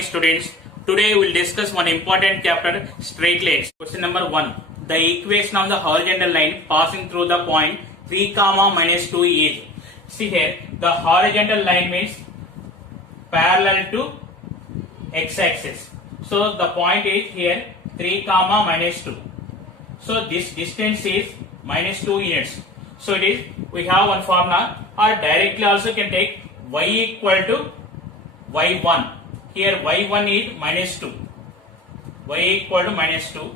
morning students. Today we will discuss one important chapter, straight lines. Question number 1. The equation of the horizontal line passing through the point 3 comma minus 2 is. See here, the horizontal line means parallel to x-axis. So the point is here 3 comma minus 2. So this distance is minus 2 units. So it is, we have one formula, or directly also can take y equal to y1. Here y1 is minus 2. Y equal to minus 2.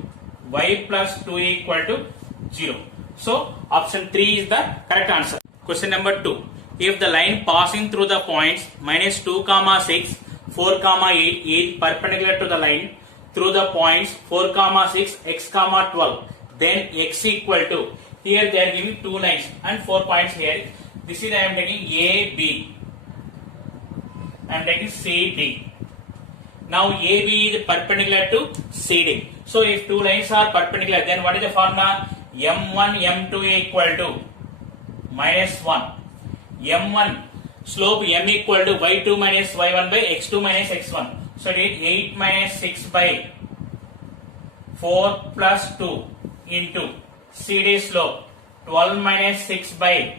Y plus 2 equal to 0. So option 3 is the correct answer. Question number 2. If the line passing through the points minus 2 comma 6, 4 comma 8 is perpendicular to the line through the points 4 comma 6, x comma 12, then x equal to, here they are giving 2 lines and 4 points here. This is I am taking A, B. I am taking C, D. Now AB is perpendicular to CD. So if 2 lines are perpendicular, then what is the formula? M1, M2 equal to minus 1. M1 slope M equal to y2 minus y1 by x2 minus x1. So it is 8 minus 6 by 4 plus 2 into CD slope 12 minus 6 by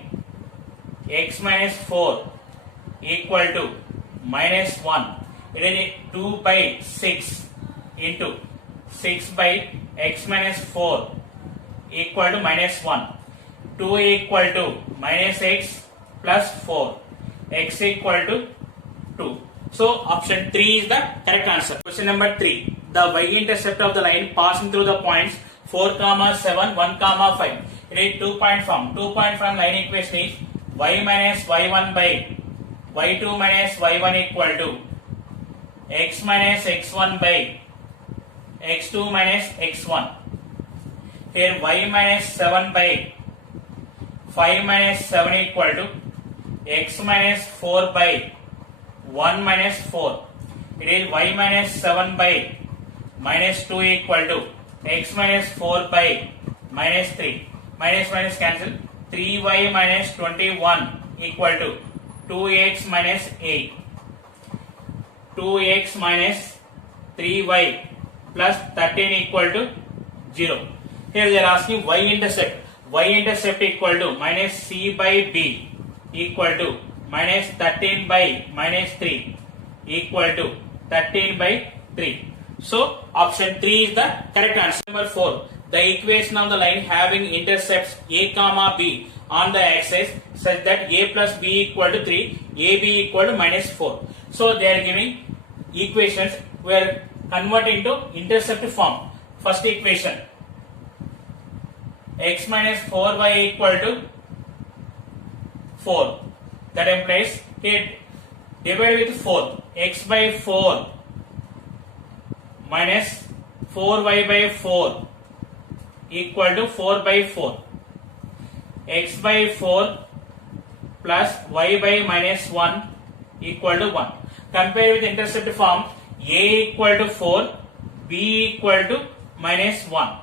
x minus 4 equal to minus 1. It is 2 by 6 into 6 by x minus 4 equal to minus 1. 2 equal to minus x plus 4. X equal to 2. So option 3 is the correct answer. Question number 3. The y-intercept of the line passing through the points 4 comma 7, 1 comma 5. It is 2-point form. 2-point form line equation is y minus y1 by y2 minus y1 equal to x minus x1 by x2 minus x1. Here y minus 7 by 5 minus 7 equal to x minus 4 by 1 minus 4. It is y minus 7 by minus 2 equal to x minus 4 by minus 3. Minus minus cancel. 3y minus 21 equal to 2x minus 8. 2x minus 3y plus 13 equal to 0. Here they are asking y-intercept. Y-intercept equal to minus c by b equal to minus 13 by minus 3 equal to 13 by 3. So option 3 is the correct answer. Number 4. The equation of the line having intercepts a comma b on the axis such that a plus b equal to 3, ab equal to minus 4. So they are giving equations, we are converting to intercept form. First equation, x minus 4y equal to 4. That implies it divided with 4. X by 4 minus 4y by 4 equal to 4 by 4. X by 4 plus y by minus 1 equal to 1. Compare with intercept form, a equal to 4, b equal to minus 1.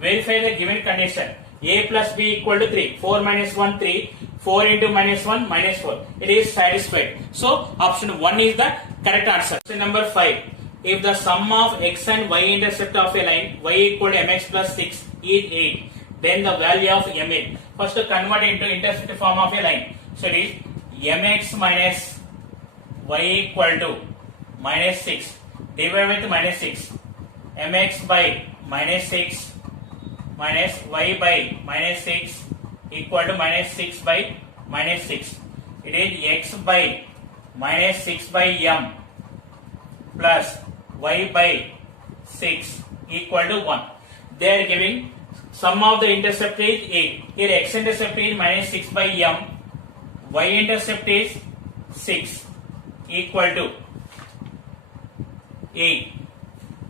Verify the given condition. A plus b equal to 3. 4 minus 1, 3. 4 into minus 1, minus 4. It is satisfied. So option 1 is the correct answer. Question number 5. If the sum of x and y intercept of a line y equal to mx plus 6 is 8, then the value of m8. First to convert into intercept form of a line. So it is mx minus y equal to minus 6 divided with minus 6. Mx by minus 6 minus y by minus 6 equal to minus 6 by minus 6. It is x by minus 6 by m plus y by 6 equal to 1. They are giving sum of the intercept is 8. Here x intercept is minus 6 by m, y intercept is 6 equal to 8.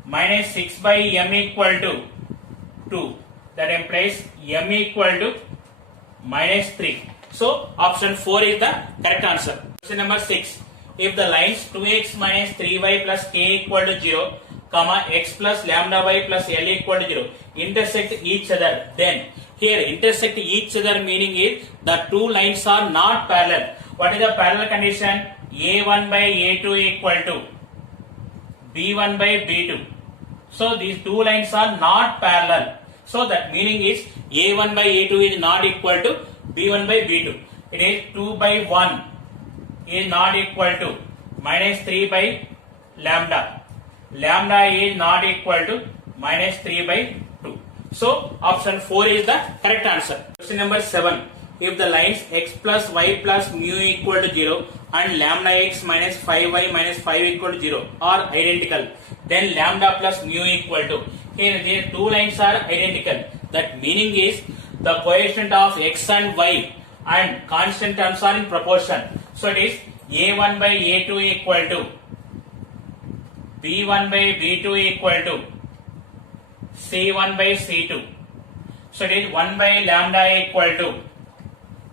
Minus 6 by m equal to 2. That implies m equal to minus 3. So option 4 is the correct answer. Question number 6. If the lines 2x minus 3y plus k equal to 0, comma x plus lambda y plus l equal to 0 intersect each other, then here intersect each other meaning is the two lines are not parallel. What is the parallel condition? A1 by A2 equal to B1 by B2. So these two lines are not parallel. So that meaning is A1 by A2 is not equal to B1 by B2. It is 2 by 1 is not equal to minus 3 by lambda. Lambda is not equal to minus 3 by 2. So option 4 is the correct answer. Question number 7. If the lines x plus y plus mu equal to 0 and lambda x minus 5y minus 5 equal to 0 are identical, then lambda plus mu equal to. Here these two lines are identical. That meaning is the coefficient of x and y and constant terms are in proportion. So it is a1 by a2 equal to b1 by b2 equal to c1 by c2. So it is 1 by lambda equal to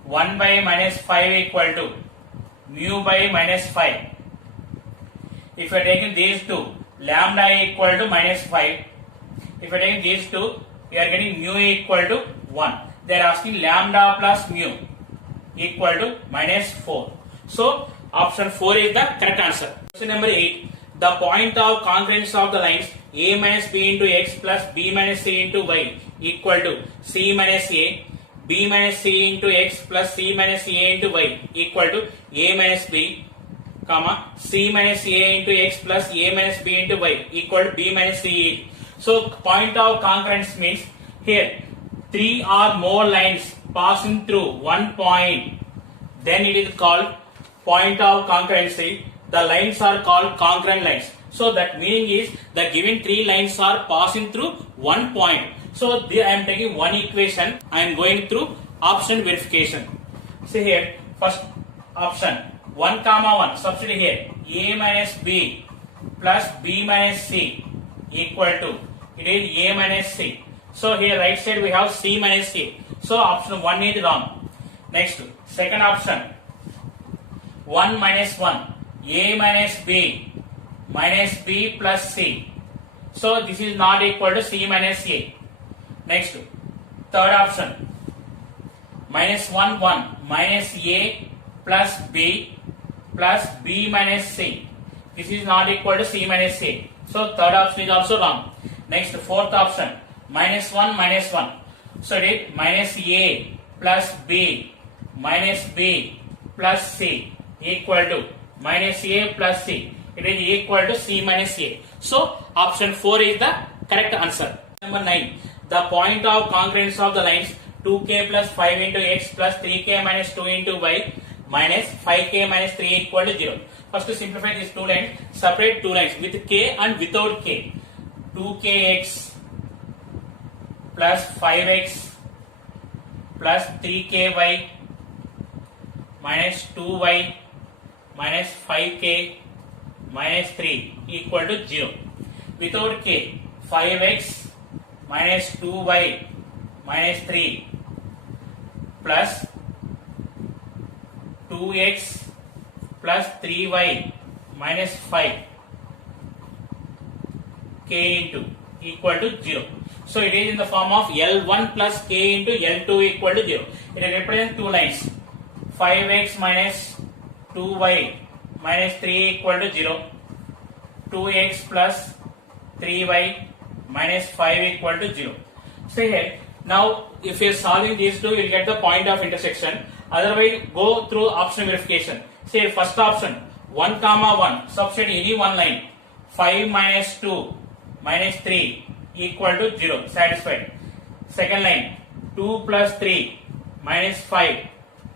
1 by minus 5 equal to mu by minus 5. If you are taking these two, lambda equal to minus 5. If you are taking these two, you are getting mu equal to 1. They are asking lambda plus mu equal to minus 4. So option 4 is the correct answer. Question number 8. The point of congruence of the lines a minus b into x plus b minus c into y equal to c minus a, b minus c into x plus c minus a into y equal to a minus b, comma c minus a into x plus a minus b into y equal to b minus c. So point of congruence means here 3 or more lines passing through one point, then it is called point of congruency. The lines are called congruent lines. So that meaning is the given 3 lines are passing through one point. So I am taking one equation. I am going through option verification. See here, first option 1 comma 1. Substitute here a minus b plus b minus c equal to, it is a minus c. So here right side we have c minus c. So option 1 is wrong. Next, second option 1 minus 1, a minus b plus c. So this is not equal to c minus a. Next, third option minus 1 1 minus a plus b minus c. This is not equal to c minus a. So third option is also wrong. Next, fourth option minus 1 minus 1. So it is minus a plus b plus c equal to minus a plus c. It is equal to c minus a. So option 4 is the correct answer. Number 9. The point of congruence of the lines 2k plus 5 into x plus 3k minus 2 into y minus 5k minus 3 equal to 0. First to simplify these two lines, separate two lines with k and without k. 2kx plus 5x plus 3ky minus 2y minus 5k minus 3 equal to 0. Without k, 5x minus 2y minus 3 plus 2x plus 3y minus 5 k into equal to 0. So it is in the form of L1 plus k into L2 equal to 0. It represents two lines. 5x minus 2y minus 3 equal to 0. 2x plus 3y minus 5 equal to 0. So here, now if you are solving these two, you will get the point of intersection. Otherwise, go through option verification. Say first option 1 comma 1. Substitute any one line. 5 minus 2 minus 3 equal to 0. Satisfied. Second line 2 plus 3 minus 5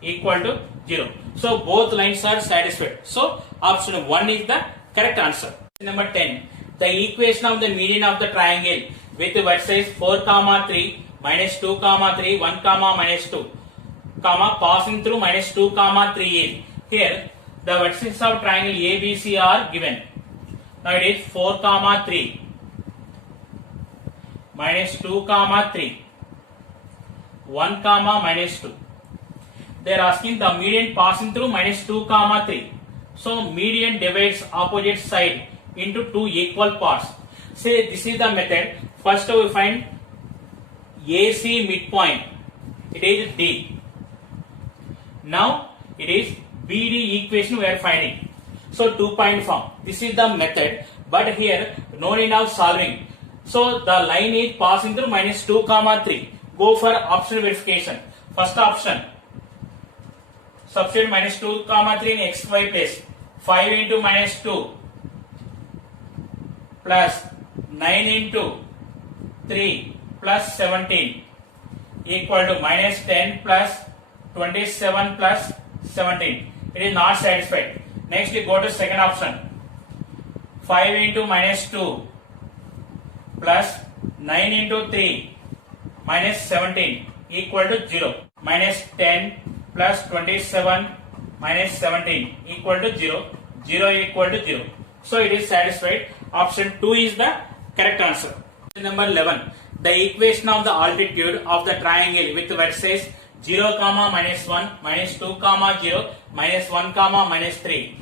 equal to 0. So both lines are satisfied. So option 1 is the correct answer. Number 10. The equation of the median of the triangle with vertices 4 comma 3 minus 2 comma 3 1 comma minus 2 comma passing through minus 2 comma 3 is. Here the vertices of triangle ABC are given. Now it is 4 comma 3 minus 2 comma 3 1 comma minus 2. They are asking the median passing through minus 2 comma 3. So median divides opposite side into two equal parts. Say this is the method. First we find AC midpoint. It is D. Now it is BD equation we are finding. So 2 point form. This is the method. but here no need of solving. So the line is passing through minus 2 comma 3. Go for option verification. First option, substitute minus 2 comma 3 in xy place. 5 into minus 2 plus 9 into 3 plus 17 equal to minus 10 plus 27 plus 17. It is not satisfied. Next you go to second option. 5 into minus 2 plus 9 into 3 minus 17 equal to 0. Minus 10 plus 27 minus 17 equal to 0. 0 equal to 0. So it is satisfied. Option 2 is the correct answer. Number 11. The equation of the altitude of the triangle with vertices 0 comma minus 1 minus 2 comma 0 minus 1 comma minus 3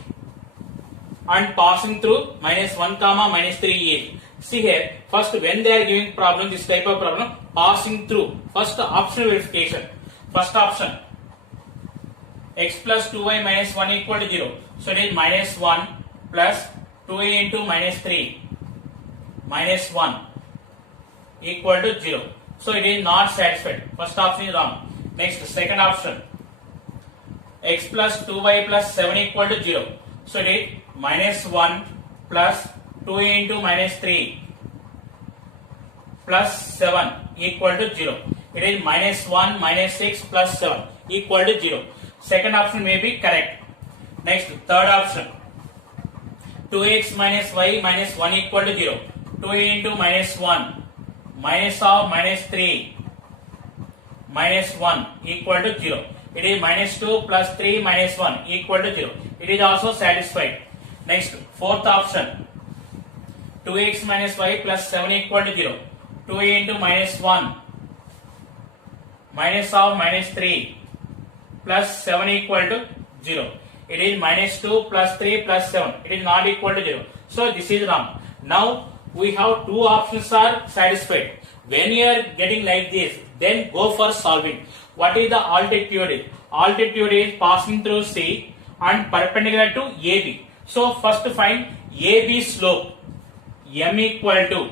and passing through minus 1 comma minus 3 is. See here, first when they are giving problem, this type of problem, passing through, first option verification. First option, x plus 2y minus 1 equal to 0. So it is minus 1 plus 2a into minus 3 minus 1 equal to 0. So it is not satisfied. First option is wrong. Next, second option, x plus 2y plus 7 equal to 0. So it is minus 1 plus 2a into minus 3 plus 7 equal to 0. It is minus 1 minus 6 plus 7 equal to 0. Second option may be correct. Next, third option, 2x minus y minus 1 equal to 0. 2a into minus 1 minus of minus 3 minus 1 equal to 0. It is minus 2 plus 3 minus 1 equal to 0. It is also satisfied. Next, fourth option, 2x minus y plus 7 equal to 0. 2a into minus 1 minus of minus 3 plus 7 equal to 0. It is minus 2 plus 3 plus 7. It is not equal to 0. So this is wrong. Now we have two options are satisfied. When you are getting like this, then go for solving. What is the altitude? Altitude is passing through C and perpendicular to AB. So first find AB slope. M equal to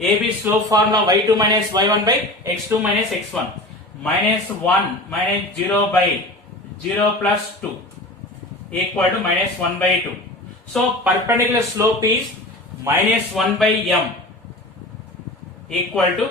AB slope formula y2 minus y1 by x2 minus x1 minus 1 minus 0 by 0 plus 2 equal to minus 1 by 2. So perpendicular slope is minus 1 by m equal to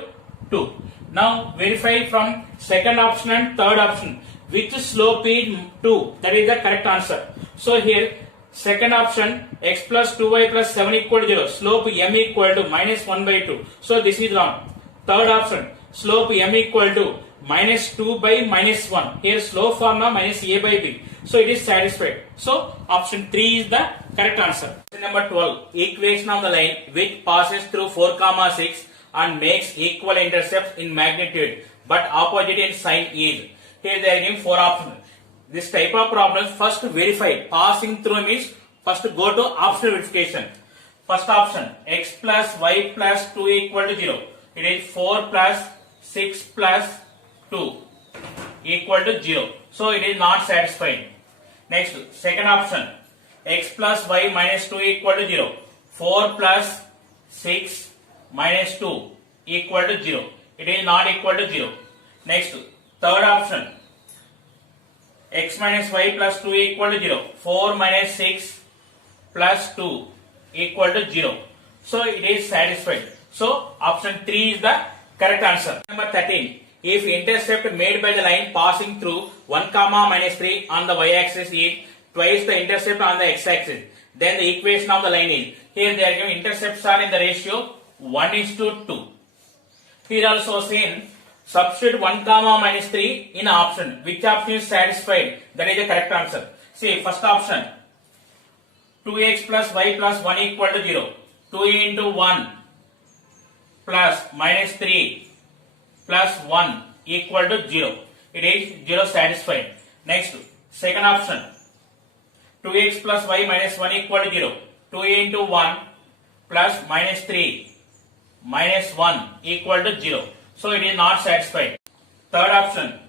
2. Now verify from second option and third option which slope is 2. That is the correct answer. So here second option, x plus 2y plus 7 equal to 0. Slope m equal to minus 1 by 2. So this is wrong. Third option, slope m equal to minus 2 by minus 1. Here slope formula minus a by b. So it is satisfied. So option 3 is the correct answer. Number 12. Equation of the line which passes through 4 comma 6 and makes equal intercepts in magnitude but opposite in sign is. Here they are giving 4 options. This type of problems first verify. Passing through means first go to option verification. First option, x plus y plus 2 equal to 0. It is 4 plus 6 plus 2 equal to 0. So it is not satisfied. Next, second option, x plus y minus 2 equal to 0. 4 plus 6 minus 2 equal to 0. It is not equal to 0. Next, third option, x minus y plus 2 equal to 0. 4 minus 6 plus 2 equal to 0. So it is satisfied. So option 3 is the correct answer. Number 13. If intercept made by the line passing through 1 comma minus 3 on the y-axis is twice the intercept on the x-axis, then the equation of the line is. Here they are giving intercepts are in the ratio 1:2. Here also seen substitute 1 comma minus 3 in option. Which option is satisfied? That is the correct answer. See, first option, 2x plus y plus 1 equal to 0. 2 into 1 plus minus 3 plus 1 equal to 0. It is 0 satisfied. Next, second option, 2x plus y minus 1 equal to 0. 2 into 1 plus minus 3 minus 1 equal to 0. So it is not satisfied. Third option,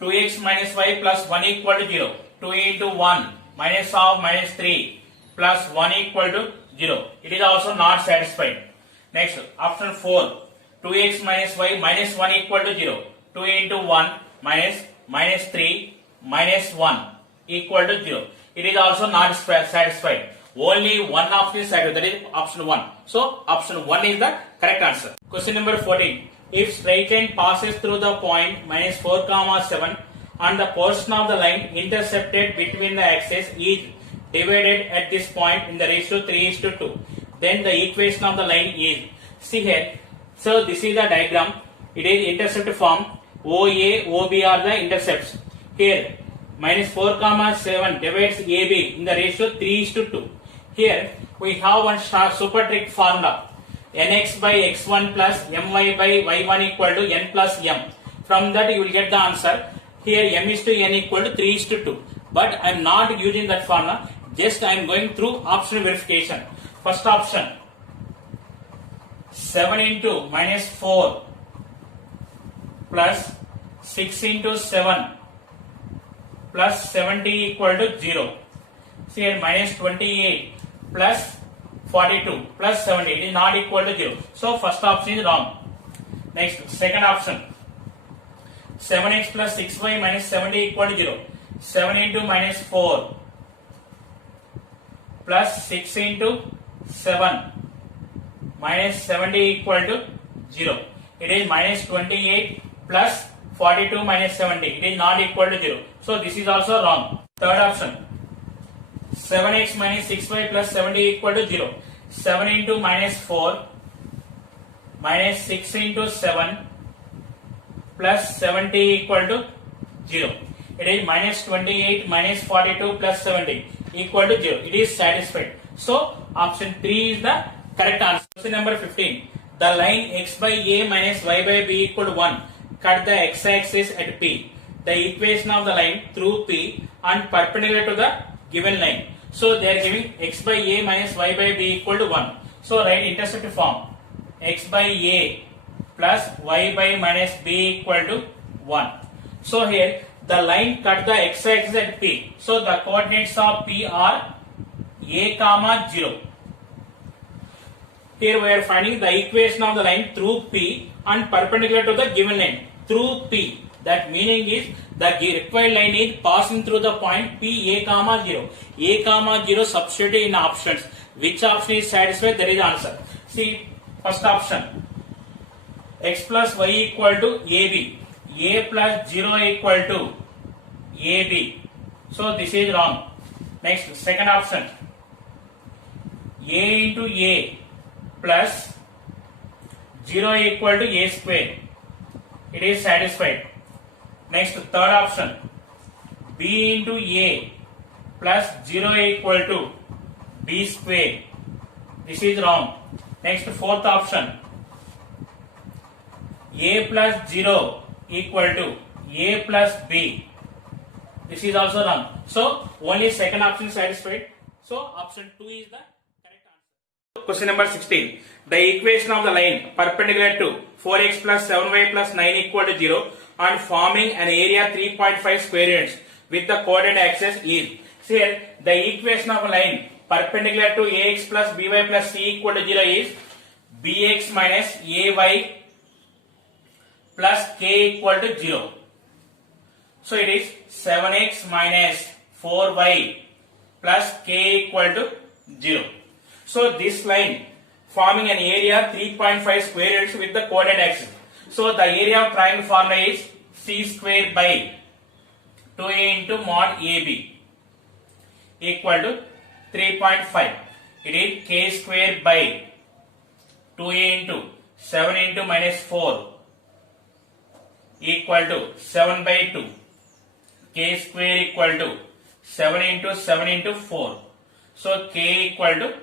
2x minus y plus 1 equal to 0. 2 into 1 minus of minus 3 plus 1 equal to 0. It is also not satisfied. Next, option 4. 2x minus y minus 1 equal to 0. 2 into 1 minus 3 minus 1 equal to 0. It is also not satisfied. Only one option is satisfied, that is option 1. So, option 1 is the correct answer. Question number 14. If straight line passes through the point minus 4 comma 7 and the portion of the line intercepted between the axes is divided at this point in the ratio 3:2, then the equation of the line is, see here, so this is the diagram, it is intercept form, OA, OB are the intercepts. Here, minus 4 comma 7 divides AB in the ratio 3:2. Here, we have one super trick formula, nx by x1 plus my by y1 equal to n plus m. From that you will get the answer. Here m is to n equal to 3:2. But I am not using that formula, just I am going through option verification. First option, 7 into minus 4 plus 6 into 7 plus 70 equal to 0. See here, minus 28 plus 42 plus 70, it is not equal to 0. So first option is wrong. Next, second option, 7x plus 6y minus 70 equal to 0. 7 into minus 4 plus 6 into 7 minus 70 equal to 0. It is minus 28 plus 42 minus 70. It is not equal to 0. So this is also wrong. Third option, 7x minus 6y plus 70 equal to 0. 7 into minus 4 minus 6 into 7 plus 70 equal to 0. It is minus 28 minus 42 plus 70 equal to 0. It is satisfied. So option 3 is the correct answer. Question number 15. The line x by a minus y by b equal to 1 cut the x-axis at P. The equation of the line through P and perpendicular to the given line. So they are giving x by a minus y by b equal to 1. So write intercept form, x by a plus y by minus b equal to 1. So here the line cut the x-axis at P. So the coordinates of P are a comma 0. Here we are finding the equation of the line through P and perpendicular to the given line through P. That meaning is the required line is passing through the point P a comma 0. A comma 0 substitute in options. Which option is satisfied? That is the answer. See, first option, x plus y equal to AB. A plus 0 equal to AB. So this is wrong. Next, second option, A into A plus 0 equal to A square. It is satisfied. Next, third option, B into A plus 0 equal to B square. This is wrong. Next, fourth option, A plus 0 equal to A plus B. This is also wrong. So, only second option is satisfied. So, option 2 is the correct answer. Question number 16. The equation of the line perpendicular to 4x plus 7y plus 9 equal to 0 and forming an area 3.5 square units with the coordinate axis is. See here, the equation of a line perpendicular to ax plus by plus c equal to 0 is bx minus ay plus k equal to 0. So it is 7x minus 4y plus k equal to 0. So this line forming an area 3.5 square units with the coordinate axis. So the area of triangle formula is c square by 2a into mod ab equal to 3.5. It is k square by 2a into 7 into minus 4 equal to 7 by 2. K square equal to 7 into 7 into 4. So k equal to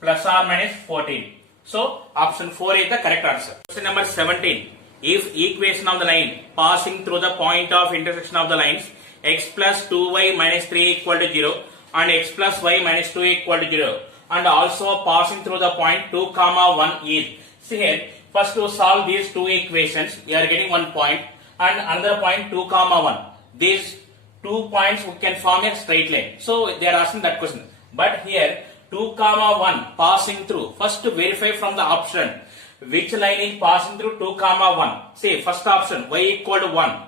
plus or minus 14. So option 4 is the correct answer. Question number 17. If equation of the line passing through the point of intersection of the lines x plus 2y minus 3 equal to 0 and x plus y minus 2 equal to 0 and also passing through the point 2 comma 1 is. See here, first to solve these two equations, you are getting one point and another point 2 comma 1. These 2 points can form a straight line. So they are asking that question. But here 2 comma 1 passing through. First verify from the option which line is passing through 2 comma 1. See first option y equal to 1.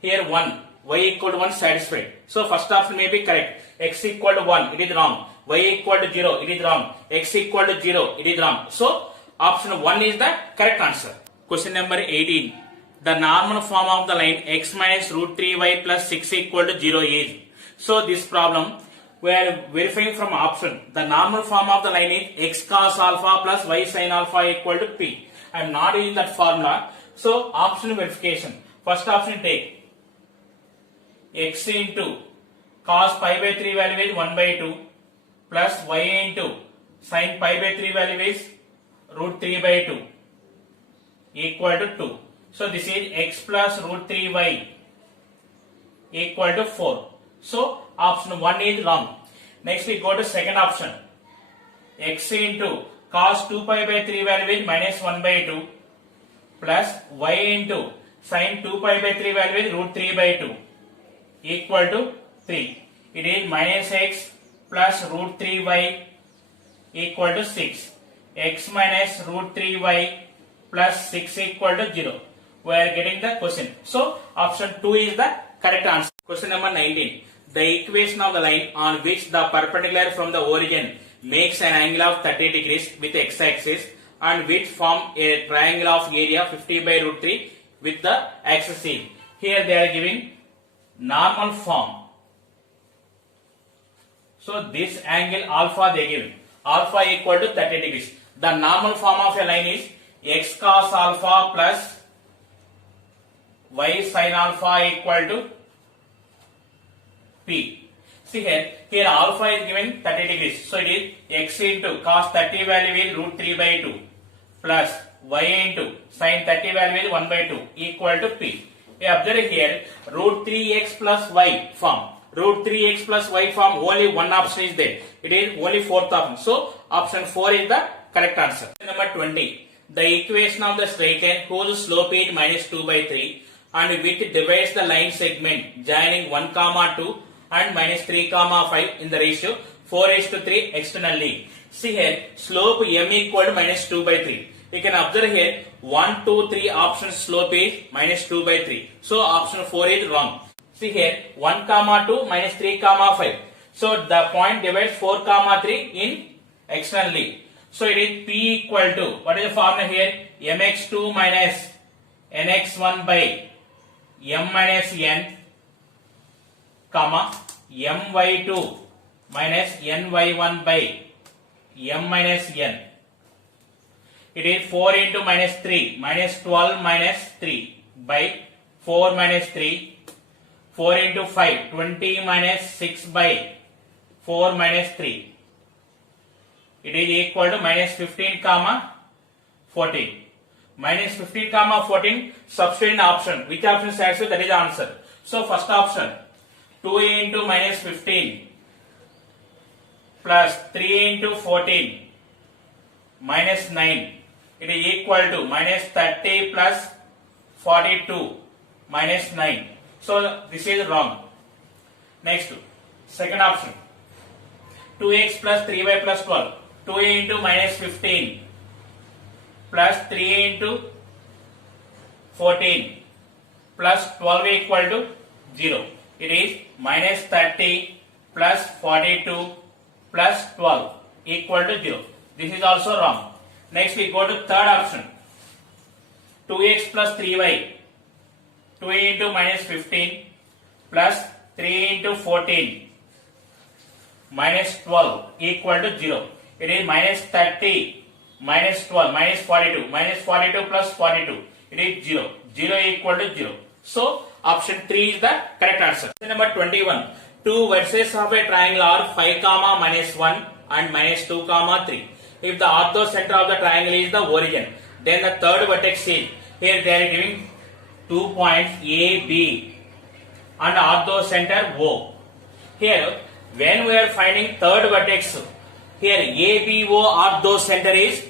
Here 1. Y equal to 1 satisfied. So first option may be correct. X equal to 1, it is wrong. Y equal to 0, it is wrong. X equal to 0, it is wrong. So option 1 is the correct answer. Question number 18. The normal form of the line x minus root 3y plus 6 equal to 0 is. So this problem we are verifying from option. The normal form of the line is x cos alpha plus y sin alpha equal to p. I am not using that formula. So option verification. First option take x into cos pi by 3 value is 1 by 2 plus y into sin pi by 3 value is root 3 by 2 equal to 2. So this is x plus root 3y equal to 4. So option 1 is wrong. Next we go to second option. X into cos 2 pi by 3 value is minus 1 by 2 plus y into sin 2 pi by 3 value is root 3 by 2 equal to 3. It is minus x plus root 3y equal to 6. X minus root 3y plus 6 equal to 0. We are getting the question. So option 2 is the correct answer. Question number 19. The equation of the line on which the perpendicular from the origin makes an angle of 30 degrees with x-axis and which form a triangle of area 50 by root 3 with the axis C. Here they are giving normal form. So this angle alpha they give. Alpha equal to 30 degrees. The normal form of a line is x cos alpha plus y sin alpha equal to p. See here alpha is given 30 degrees. So it is x into cos 30 value is root 3 by 2 plus y into sin 30 value is 1 by 2 equal to p. Observe here root 3x plus y form. Root 3x plus y form only one option is there. It is only fourth option. So option 4 is the correct answer. Number 20. The equation of the straight line whose slope is minus 2 by 3 and which divides the line segment joining 1 comma 2 and minus 3 comma 5 in the ratio 4:3 externally. See here slope m equal to minus 2 by 3. You can observe here 1, 2, 3 option slope is minus 2 by 3. So option 4 is wrong. See here 1 comma 2 minus 3 comma 5. So the point divides 4 comma 3 in externally. So it is p equal to, what is the formula here? mx2 minus nx1 by m minus n comma my2 minus ny1 by m minus n. It is 4 into minus 3 minus 12 minus 3 by 4 minus 3. 4 into 5 20 minus 6 by 4 minus 3. It is equal to minus 15 comma 14. Minus 15 comma 14 substitute in option. Which option satisfies? That is the answer. So first option 2a into minus 15 plus 3 into 14 minus 9. It is equal to minus 30 plus 42 minus 9. So this is wrong. Next, second option 2x plus 3y plus 12. 2a into minus 15 plus 3a into 14 plus 12 equal to 0. It is minus 30 plus 42 plus 12 equal to 0. This is also wrong. Next we go to third option 2x plus 3y. 2a into minus 15 plus 3 into 14 minus 12 equal to 0. It is minus 30 minus 12 minus 42 minus 42 plus 42. It is 0. 0 equal to 0. So option 3 is the correct answer. Number 21. Two vertices of a triangle are 5 comma minus 1 and minus 2 comma 3. If the orthocenter of the triangle is the origin, then the third vertex is, here they are giving 2 points A, B and orthocenter O. Here when we are finding third vertex, here A, B, O orthocenter is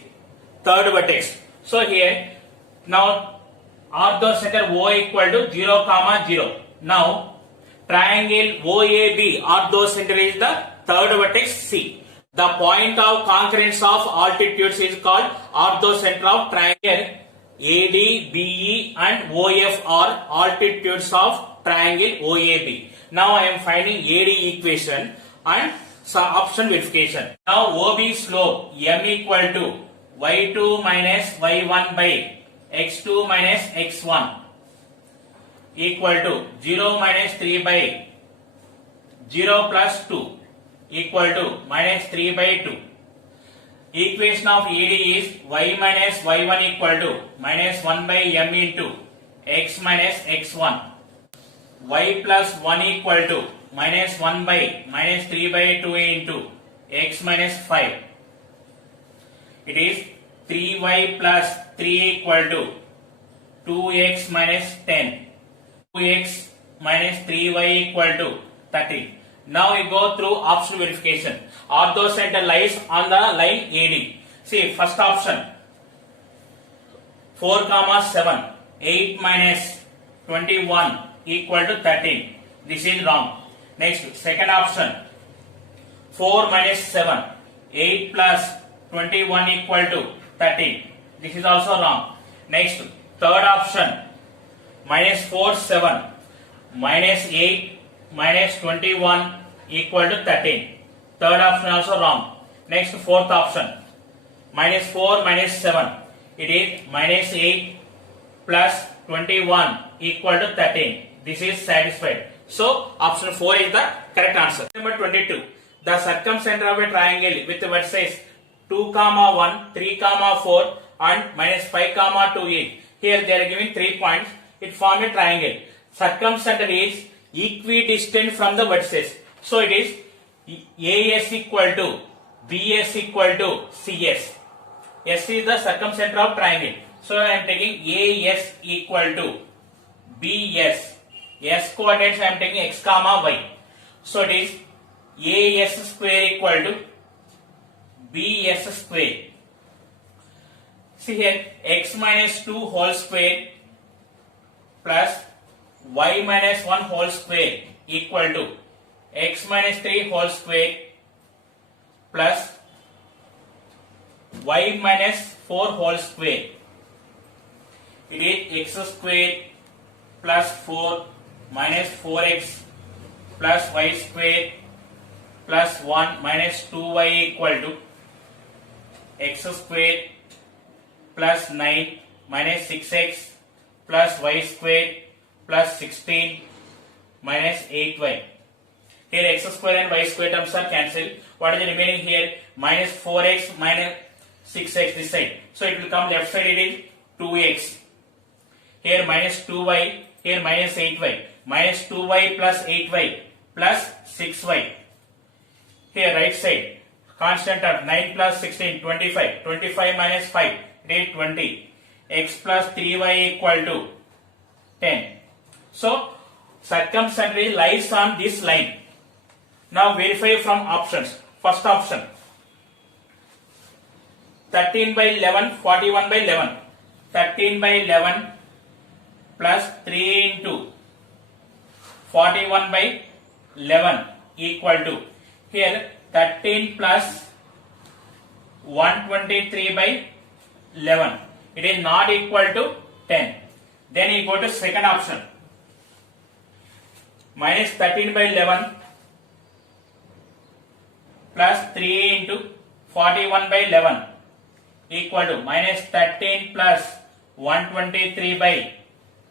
third vertex. So here now orthocenter O equal to 0 comma 0. Now triangle OAB orthocenter is the third vertex C. The point of concurrence of altitudes is called orthocenter of triangle. AD, BE and OF are altitudes of triangle OAB. Now I am finding AD equation and option verification. Now OB slope m equal to y2 minus y1 by x2 minus x1 equal to 0 minus 3 by 0 plus 2 equal to minus 3 by 2. Equation of AD is y minus y1 equal to minus 1 by m into x minus x1. Y plus 1 equal to minus 1 by minus 3 by 2 into x minus 5. It is 3y plus 3 equal to 2x minus 10. 2x minus 3y equal to 30. Now we go through option verification. Orthocenter lies on the line AD. See, first option 4, 7. 8 minus 21 equal to 13. This is wrong. Next, second option 4 minus 7. 8 plus 21 equal to 13. This is also wrong. Next, third option minus 4, 7. Minus 8 minus 21 equal to 13. Third option also wrong. Next, fourth option minus 4 minus 7. It is minus 8 plus 21 equal to 13. This is satisfied. So option 4 is the correct answer. Number 22. The circumcenter of a triangle with vertices 2, 1, 3, 4 and minus 5, 2 is. Here they are giving 3 points. It forms a triangle. Circumcenter is equidistant from the vertices. So it is AS equal to BS equal to CS. S is the circumcenter of triangle. So I am taking AS equal to BS. S coordinates I am taking x, y. So it is AS square equal to BS square. See here, x minus 2 whole square plus y minus 1 whole square equal to x minus 3 whole square plus y minus 4 whole square. It is x square plus 4 minus 4x plus y square plus 1 minus 2y equal to x square plus 9 minus 6x plus y square plus 16 minus 8y. Here x square and y square terms are cancelled. What is the remaining here? Minus 4x minus 6x this side. So it will come left side, it is 2x. Here minus 2y, here minus 8y. Minus 2y plus 8y plus 6y. Here right side, constant term 9 plus 16, 25. 25 minus 5, it is 20. X plus 3y equal to 10. So circumcenter lies on this line. Now verify from options. First option 13 by 11, 41 by 11. 13 by 11 plus 3 into 41 by 11 equal to, here 13 plus 123 by 11. It is not equal to 10. Then you go to second option. Minus 13 by 11 plus 3 into 41 by 11 equal to minus 13 plus 123 by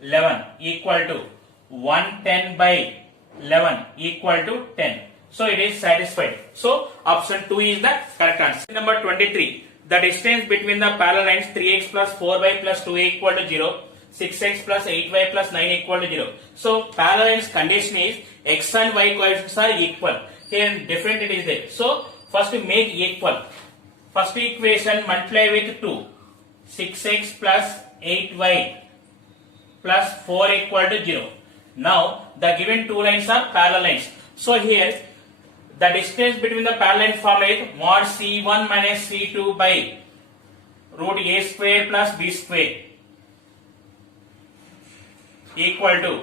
11 equal to 110 by 11 equal to 10. So it is satisfied. So option 2 is the correct answer. Number 23. The distance between the parallel lines 3x plus 4y plus 2a equal to 0. 6x plus 8y plus 9 equal to 0. So parallel lines condition is x and y coefficients are equal. Here different it is there. So first we make equal. First equation multiply with 2. 6x plus 8y plus 4 equal to 0. Now the given two lines are parallel lines. So here the distance between the parallel line formula is mod C1 minus C2 by root a square plus b square equal to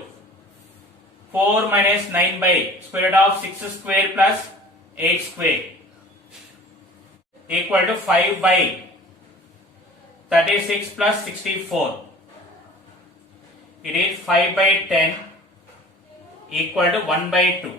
4 minus 9 by square root of 6 square plus 8 square equal to 5 by 36 plus 64. It is 5 by 10 equal to 1 by 2.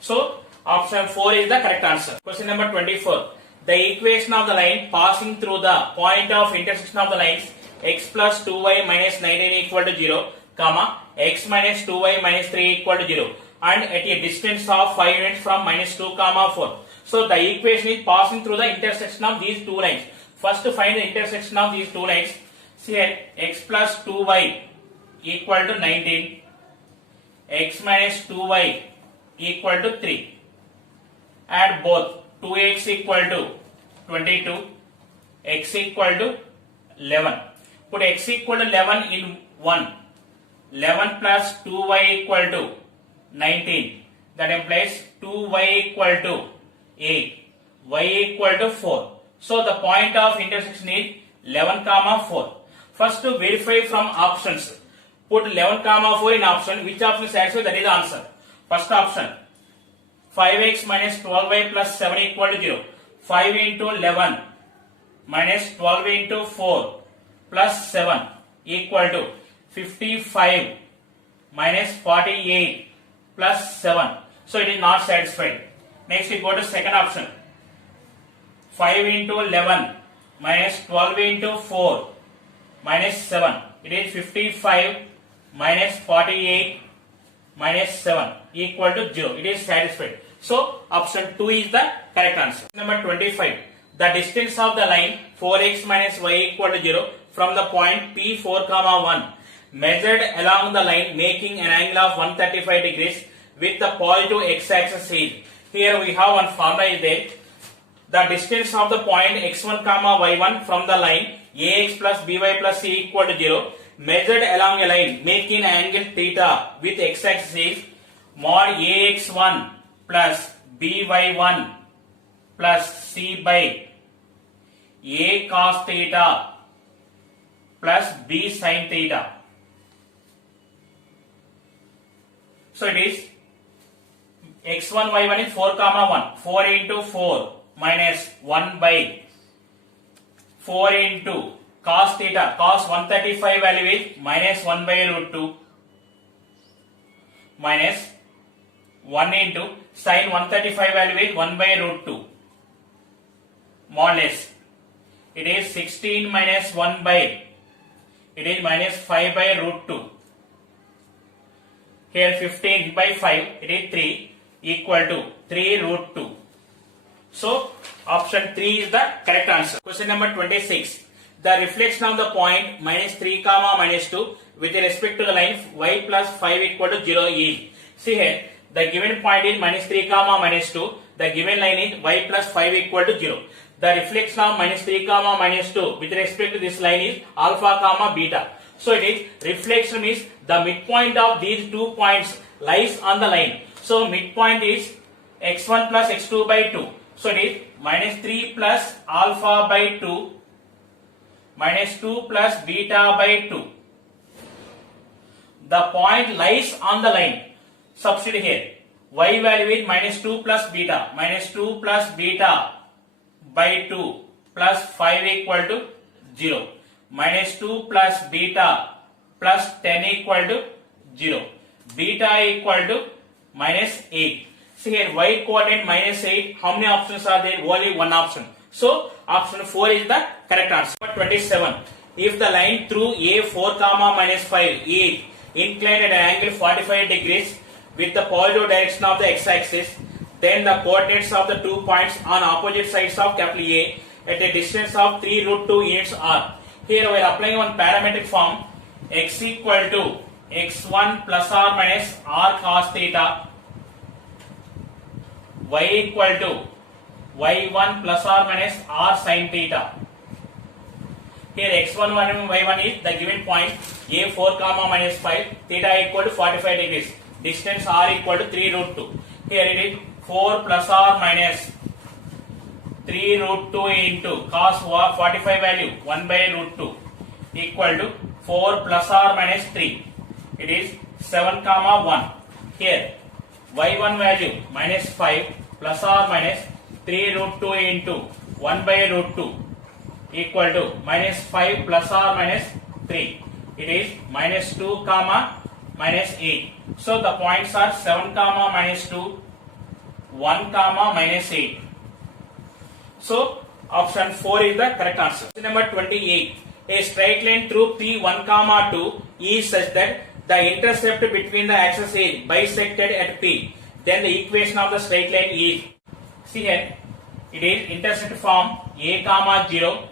So option 4 is the correct answer. Question number 24. The equation of the line passing through the point of intersection of the lines x plus 2y minus 19 equal to 0, comma x minus 2y minus 3 equal to 0, and at a distance of 5 units from minus 2 comma 4. So the equation is passing through the intersection of these two lines. First to find the intersection of these two lines. See here, x plus 2y equal to 19, x minus 2y equal to 3. Add both. 2x equal to 22, x equal to 11. Put x equal to 11 in 1. 11 plus 2y equal to 19. That implies 2y equal to 8, y equal to 4. So the point of intersection is 11 comma 4. First to verify from options. Put 11 comma 4 in option. Which option satisfies? That is the answer. First option. 5x minus 12y plus 7 equal to 0. 5 into 11 minus 12 into 4 plus 7 equal to 55 minus 48 plus 7. So it is not satisfied. Next we go to second option. 5 into 11 minus 12 into 4 minus 7. It is 55 minus 48 minus 7 equal to 0. It is satisfied. So option 2 is the correct answer. Number 25. The distance of the line 4x minus y equal to 0 from the point P4, 1 measured along the line making an angle of 135 degrees with the positive x-axis is. Here we have one formula is there. The distance of the point x1, y1 from the line ax plus by plus c equal to 0 measured along a line making an angle theta with x-axis is mod ax1 plus by1 plus c by a cos theta plus b sin theta. So it is x1 y1 is 4 1. 4 into 4 minus 1 by 4 into cos theta. Cos 135 value is minus 1 by root 2 minus 1 into sin 135 value is 1 by root 2 modulus. It is 16 minus 1 by, it is minus 5 by root 2. Here 15 by 5, it is 3 equal to 3 root 2. So option 3 is the correct answer. Question number 26. The reflection of the point minus 3 minus 2 with respect to the line y plus 5 equal to 0 is. See here, the given point is minus 3 minus 2. The given line is y plus 5 equal to 0. The reflection of minus 3 minus 2 with respect to this line is alpha beta. So it is reflection means the midpoint of these 2 points lies on the line. So midpoint is x1 plus x2 by 2. So it is minus 3 plus alpha by 2 minus 2 plus beta by 2. The point lies on the line. Substitute here. Y value is minus 2 plus beta. Minus 2 plus beta by 2 plus 5 equal to 0. Minus 2 plus beta plus 10 equal to 0. Beta equal to minus 8. See here, y coordinate minus 8. How many options are there? Only one option. So option 4 is the correct answer. 27. If the line through A4, minus 5 is inclined at an angle 45 degrees with the positive direction of the x-axis, then the coordinates of the 2 points on opposite sides of capital A at a distance of 3 root 2 units are. Here we are applying one parametric form. X equal to x1 plus or minus r cos theta, y equal to y1 plus or minus r sin theta. Here x1 and y1 is the given point A4, minus 5, theta equal to 45 degrees. Distance r equal to 3 root 2. Here it is 4 plus or minus 3 root 2 into cos 45 value 1 by root 2 equal to 4 plus or minus 3. It is 7 1. Here y1 value minus 5 plus or minus 3 root 2 into 1 by root 2 equal to minus 5 plus or minus 3. It is minus 2 comma minus 8. So the points are 7 comma minus 2, 1 comma minus 8. So option 4 is the correct answer. Question number 28. A straight line through P1 comma 2 is such that the intercept between the axes is bisected at P. Then the equation of the straight line is, see here, it is intercept from A comma 0,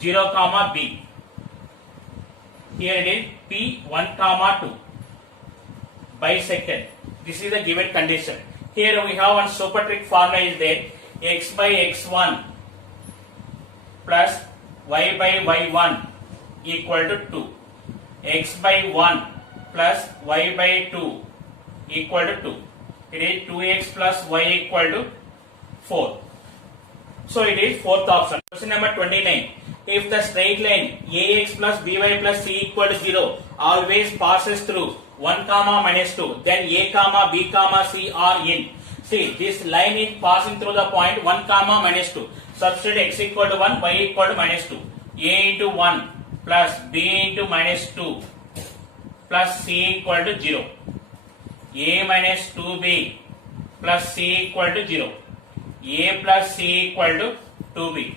0 comma B. Here it is P1 comma 2 bisected. This is the given condition. Here we have one super trick formula is there. X by x1 plus y by y1 equal to 2. X by 1 plus y by 2 equal to 2. It is 2x plus y equal to 4. So it is fourth option. Question number 29. If the straight line ax plus by plus c equal to 0 always passes through 1 comma minus 2, then a comma b comma c are in. See, this line is passing through the point 1 comma minus 2. Substitute x equal to 1, y equal to minus 2. A into 1 plus b into minus 2 plus c equal to 0. A minus 2b plus c equal to 0. A plus c equal to 2b.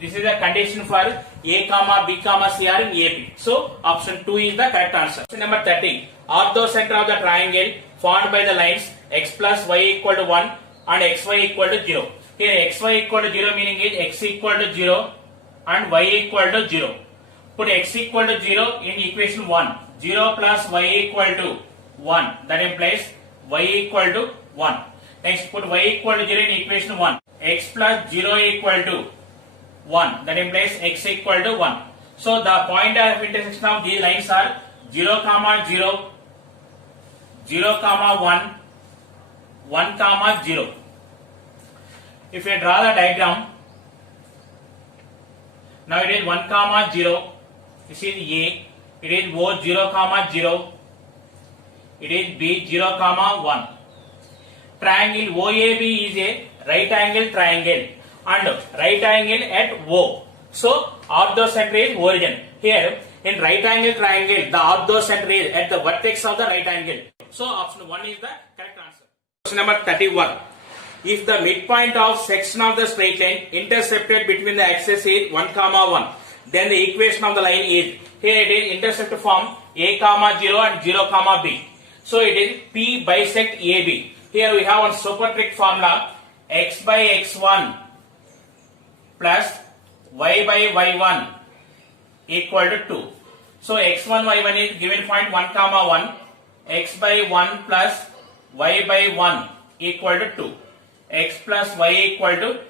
This is the condition for a comma b comma c are in AP. So option 2 is the correct answer. Question number 30. Orthocenter of the triangle formed by the lines x plus y equal to 1 and xy equal to 0. Here xy equal to 0 meaning is x equal to 0 and y equal to 0. Put x equal to 0 in equation 1. 0 plus y equal to 1. That implies y equal to 1. Next put y equal to 0 in equation 1. X plus 0 equal to 1. That implies x equal to 1. So the point of intersection of these lines are 0 comma 0, 0 comma 1, 1 comma 0. If you draw the diagram, now it is 1 comma 0, this is A, it is O 0 comma 0, it is B 0 comma 1. Triangle OAB is a right angle triangle and right angle at O. So orthocenter is origin. Here in right angle triangle, the orthocenter is at the vertex of the right angle. So option 1 is the correct answer. Question number 31. If the midpoint of section of the straight line intercepted between the axes is 1 comma 1, then the equation of the line is, here it is intercept from a comma 0 and 0 comma b. So it is P bisect AB. Here we have one super trick formula, x by x1 plus y by y1 equal to 2. So x1 y1 is given point 1 comma 1, x by 1 plus y by 1 equal to 2, x plus y equal to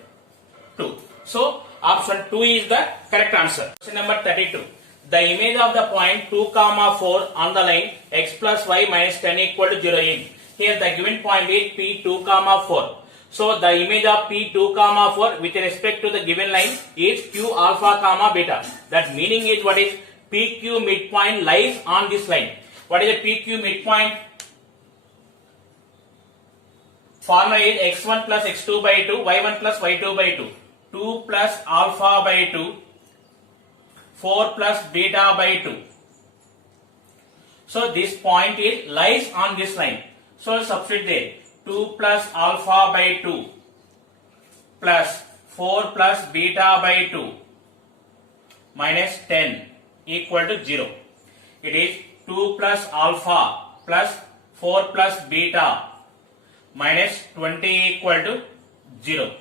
2. So option 2 is the correct answer. Question number 32. The image of the point 2 comma 4 on the line x plus y minus 10 equal to 0 is. Here the given point is P2 comma 4. So the image of P2 comma 4 with respect to the given line is Q alpha comma beta. That meaning is what is PQ midpoint lies on this line. What is the PQ midpoint? Formula is x1 plus x2 by 2, y1 plus y2 by 2. 2 plus alpha by 2, 4 plus beta by 2. So this point is lies on this line. So substitute there. 2 plus alpha by 2 plus 4 plus beta by 2 minus 10 equal to 0. It is 2 plus alpha plus 4 plus beta minus 20 equal to 0.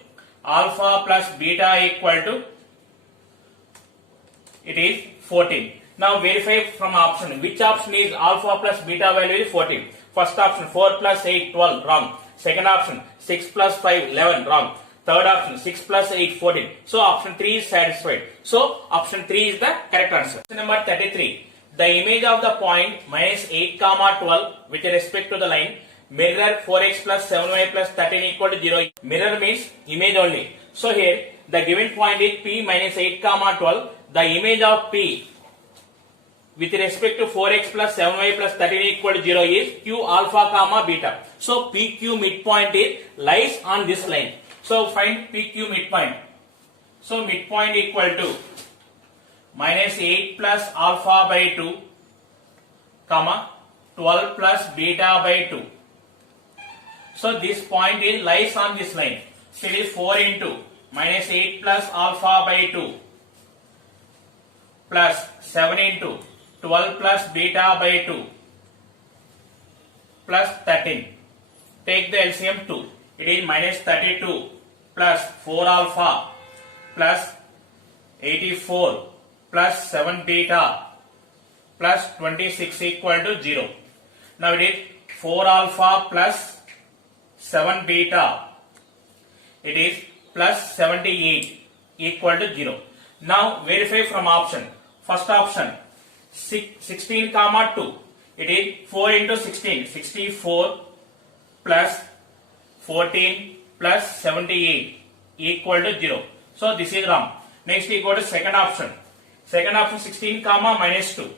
Alpha plus beta equal to, it is 14. Now verify from option. Which option is alpha plus beta value is 14? First option 4 plus 8 12 wrong. Second option 6 plus 5 11 wrong. Third option 6 plus 8 14. So option 3 is satisfied. So option 3 is the correct answer. Question number 33. The image of the point minus 8 comma 12 with respect to the line mirror 4x plus 7y plus 13 equal to 0. Mirror means image only. So here the given point is P minus 8 comma 12. The image of P with respect to 4x plus 7y plus 13 equal to 0 is Q alpha comma beta. So PQ midpoint is lies on this line. So find PQ midpoint. So midpoint equal to minus 8 plus alpha by 2, comma 12 plus beta by 2. So this point lies on this line. So it is 4 into minus 8 plus alpha by 2 plus 7 into 12 plus beta by 2 plus 13. Take the LCM 2. It is minus 32 plus 4 alpha plus 84 plus 7 beta plus 26 equal to 0. Now it is 4 alpha plus 7 beta. It is plus 78 equal to 0. Now verify from option. First option 16 comma 2. It is 4 into 16. 64 plus 14 plus 78 equal to 0. So this is wrong. Next we go to second option. Second option 16 comma minus 2.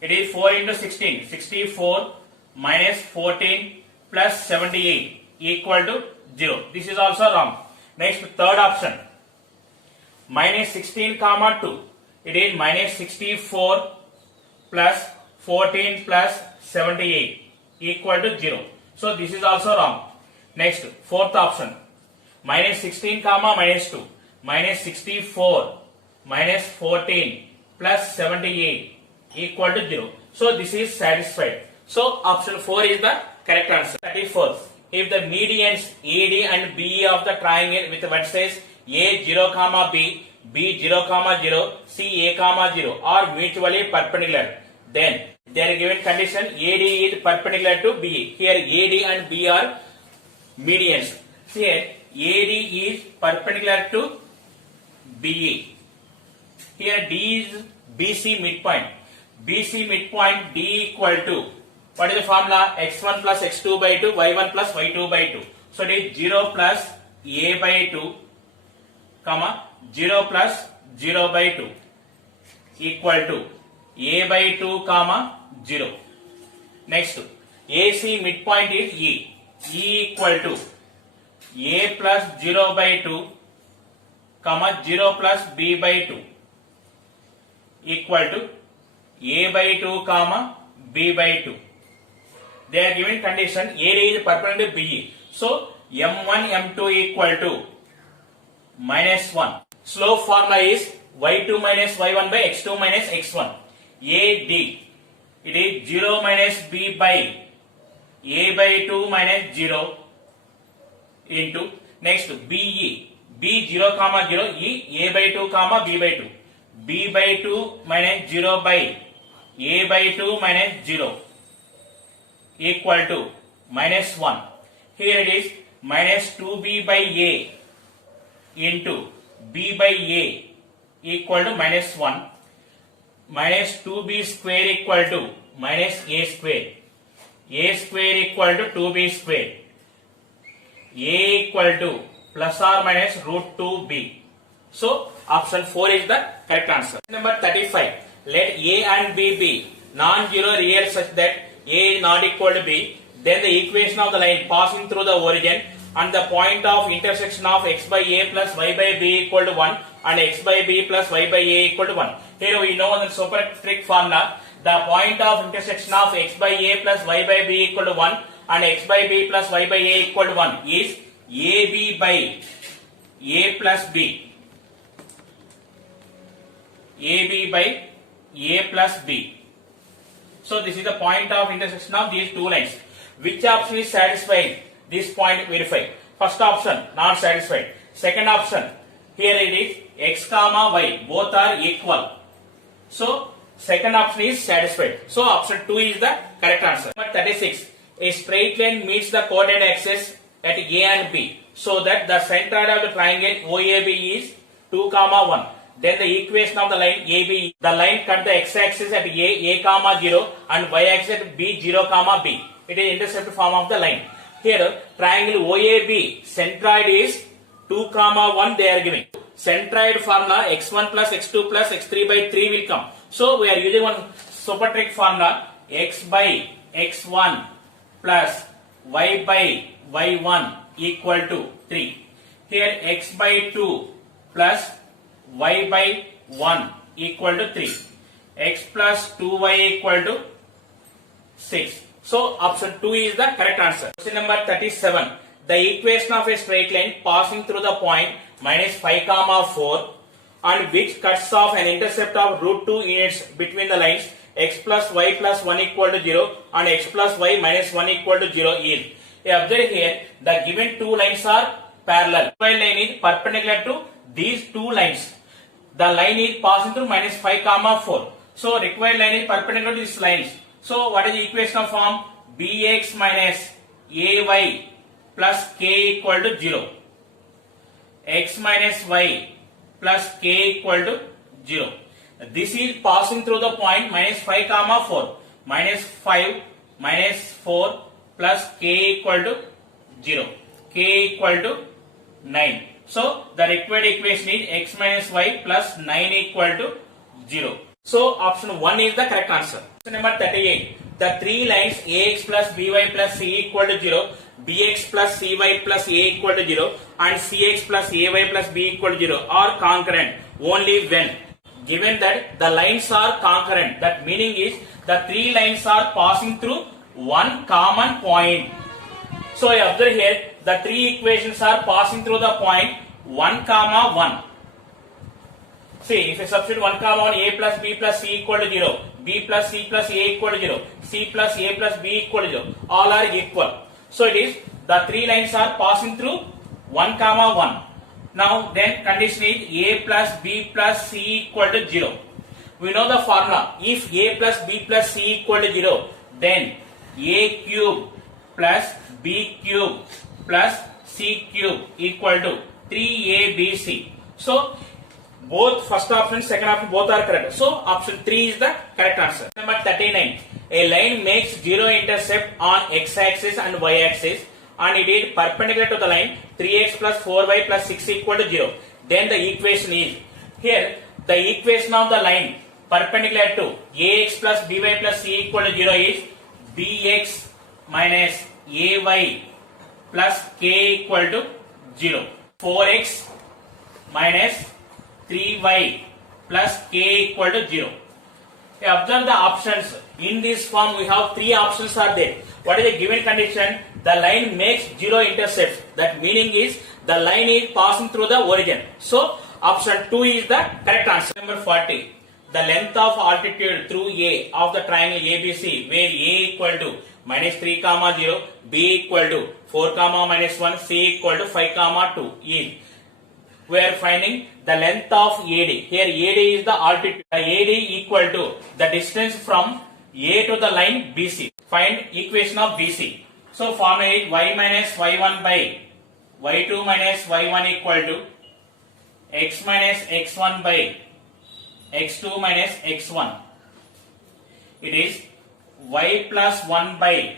It is 4 into 16. 64 minus 14 plus 78 equal to 0. This is also wrong. Next third option. Minus 16 comma 2. It is minus 64 plus 14 plus 78 equal to 0. So this is also wrong. Next fourth option. Minus 16 comma minus 2. Minus 64 minus 14 plus 78 equal to 0. So this is satisfied. So option 4 is the correct answer. 34. If the medians AD and BE of the triangle with vertices A 0 comma B, B 0 comma 0, C A comma 0 are mutually perpendicular, then they are given condition AD is perpendicular to BE. Here AD and B are medians. Here AD is perpendicular to BE. Here D is BC midpoint. BC midpoint D equal to, what is the formula? X1 plus X2 by 2, Y1 plus Y2 by 2. So it is 0 plus A by 2, comma 0 plus 0 by 2 equal to A by 2, comma 0. Next, AC midpoint is E. E equal to A plus 0 by 2, comma 0 plus B by 2 equal to A by 2, comma B by 2. They are given condition AD is perpendicular to BE. So M1 M2 equal to minus 1. Slope formula is Y2 minus Y1 by X2 minus X1. AD, it is 0 minus B by A by 2 minus 0 into, next BE, B 0 comma 0, E A by 2 comma B by 2. B by 2 minus 0 by A by 2 minus 0 equal to minus 1. Here it is minus 2B by A into B by A equal to minus 1. Minus 2B square equal to minus A square. A square equal to 2B square. A equal to plus or minus root 2B. So option 4 is the correct answer. Number 35. Let A and B be non-zero real such that A is not equal to B. Then the equation of the line passing through the origin and the point of intersection of x by A plus y by B equal to 1 and x by B plus y by A equal to 1. Here we know the super trick formula. The point of intersection of x by A plus y by B equal to 1 and x by B plus y by A equal to 1 is AB by A plus B. AB by A plus B. So this is the point of intersection of these two lines. Which option is satisfying? This point verify. First option not satisfied. Second option, here it is x comma y both are equal. So second option is satisfied. So option 2 is the correct answer. Number 36. A straight line meets the coordinate axis at A and B so that the centroid of the triangle OAB is 2 comma 1. Then the equation of the line AB, the line cut the x-axis at A comma 0 and y-axis at B 0 comma B. It is intercept form of the line. Here triangle OAB centroid is 2 comma 1 they are giving. Centroid formula x1 plus x2 plus x3 by 3 will come. So we are using one super trick formula x by x1 plus y by y1 equal to 3. Here x by 2 plus y by 1 equal to 3. X plus 2y equal to 6. So option 2 is the correct answer. Question number 37. The equation of a straight line passing through the point minus 5 comma 4 and which cuts off an intercept of root 2 units between the lines x plus y plus 1 equal to 0 and x plus y minus 1 equal to 0 is. Observe here, the given two lines are parallel. The line is perpendicular to these two lines. The line is passing through minus 5 comma 4. So required line is perpendicular to these lines. So what is the equation of form? Bx minus ay plus k equal to 0. X minus y plus k equal to 0. This is passing through the point minus 5 comma 4. Minus 5 minus 4 plus k equal to 0. K equal to 9. So the required equation is x minus y plus 9 equal to 0. So option 1 is the correct answer. Question number 38. The three lines ax plus by plus c equal to 0, bx plus cy plus a equal to 0 and cx plus ay plus b equal to 0 are concurrent only when given that the lines are concurrent. That meaning is the three lines are passing through one common point. So I observe here the three equations are passing through the point 1 comma 1. See, if I substitute 1 comma 1, a plus b plus c equal to 0, b plus c plus a equal to 0, c plus a plus b equal to 0, all are equal. So it is the three lines are passing through 1 comma 1. Now then condition is a plus b plus c equal to 0. We know the formula. If a plus b plus c equal to 0, then a cube plus b cube plus c cube equal to 3abc. So both first option, second option both are correct. So option 3 is the correct answer. Number 39. A line makes zero intercept on x-axis and y-axis and it is perpendicular to the line 3x plus 4y plus 6 equal to 0. Then the equation is, here the equation of the line perpendicular to ax plus by plus c equal to 0 is bx minus ay plus k equal to 0. 4x minus 3y plus k equal to 0. Observe the options. In this form we have three options are there. What is the given condition? The line makes zero intercepts. That meaning is the line is passing through the origin. So option 2 is the correct answer. Number 40. The length of altitude through A of the triangle ABC where A equal to minus 3 comma 0, B equal to 4 comma minus 1, C equal to 5 comma 2 is. We are finding the length of AD. Here AD is the altitude. The AD equal to the distance from A to the line BC. Find equation of BC. So formula is y minus y1 by y2 minus y1 equal to x minus x1 by x2 minus x1. It is y plus 1 by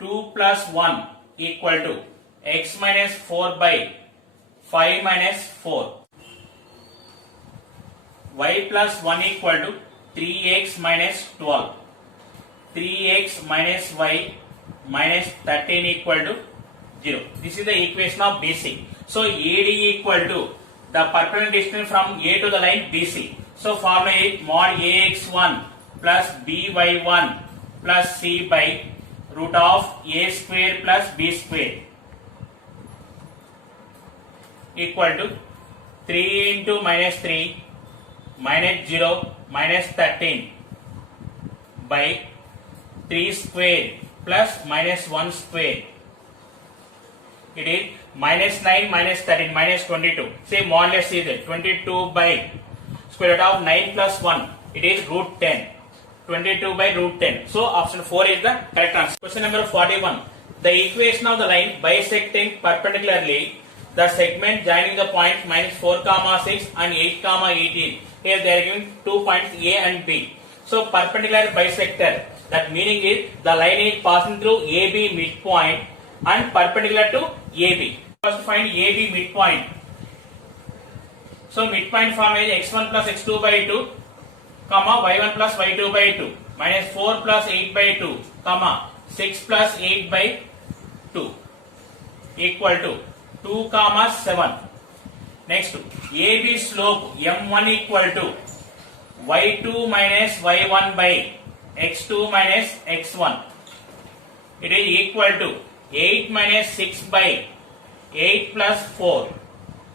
2 plus 1 equal to x minus 4 by 5 minus 4. Y plus 1 equal to 3x minus 12. 3x minus y minus 13 equal to 0. This is the equation of BC. So AD equal to the perpendicular distance from A to the line BC. So formula is mod AX1 plus BY1 plus C by root of A square plus B square equal to 3 into minus 3 minus 0 minus 13 by 3 square plus minus 1 square. It is minus 9 minus 13 minus 22. Say modulus is it 22 by square root of 9 plus 1. It is root 10. 22 by root 10. So option 4 is the correct answer. Question number 41. The equation of the line bisecting perpendicularly the segment joining the points minus 4 comma 6 and 8 comma 18. Here they are giving 2 points A and B. So perpendicular bisector. That meaning is the line is passing through AB midpoint and perpendicular to AB. First find AB midpoint. So midpoint form is x1 plus x2 by 2, comma y1 plus y2 by 2, minus 4 plus 8 by 2, comma 6 plus 8 by 2 equal to 2 comma 7. Next, AB slope M1 equal to y2 minus y1 by x2 minus x1. It is equal to 8 minus 6 by 8 plus 4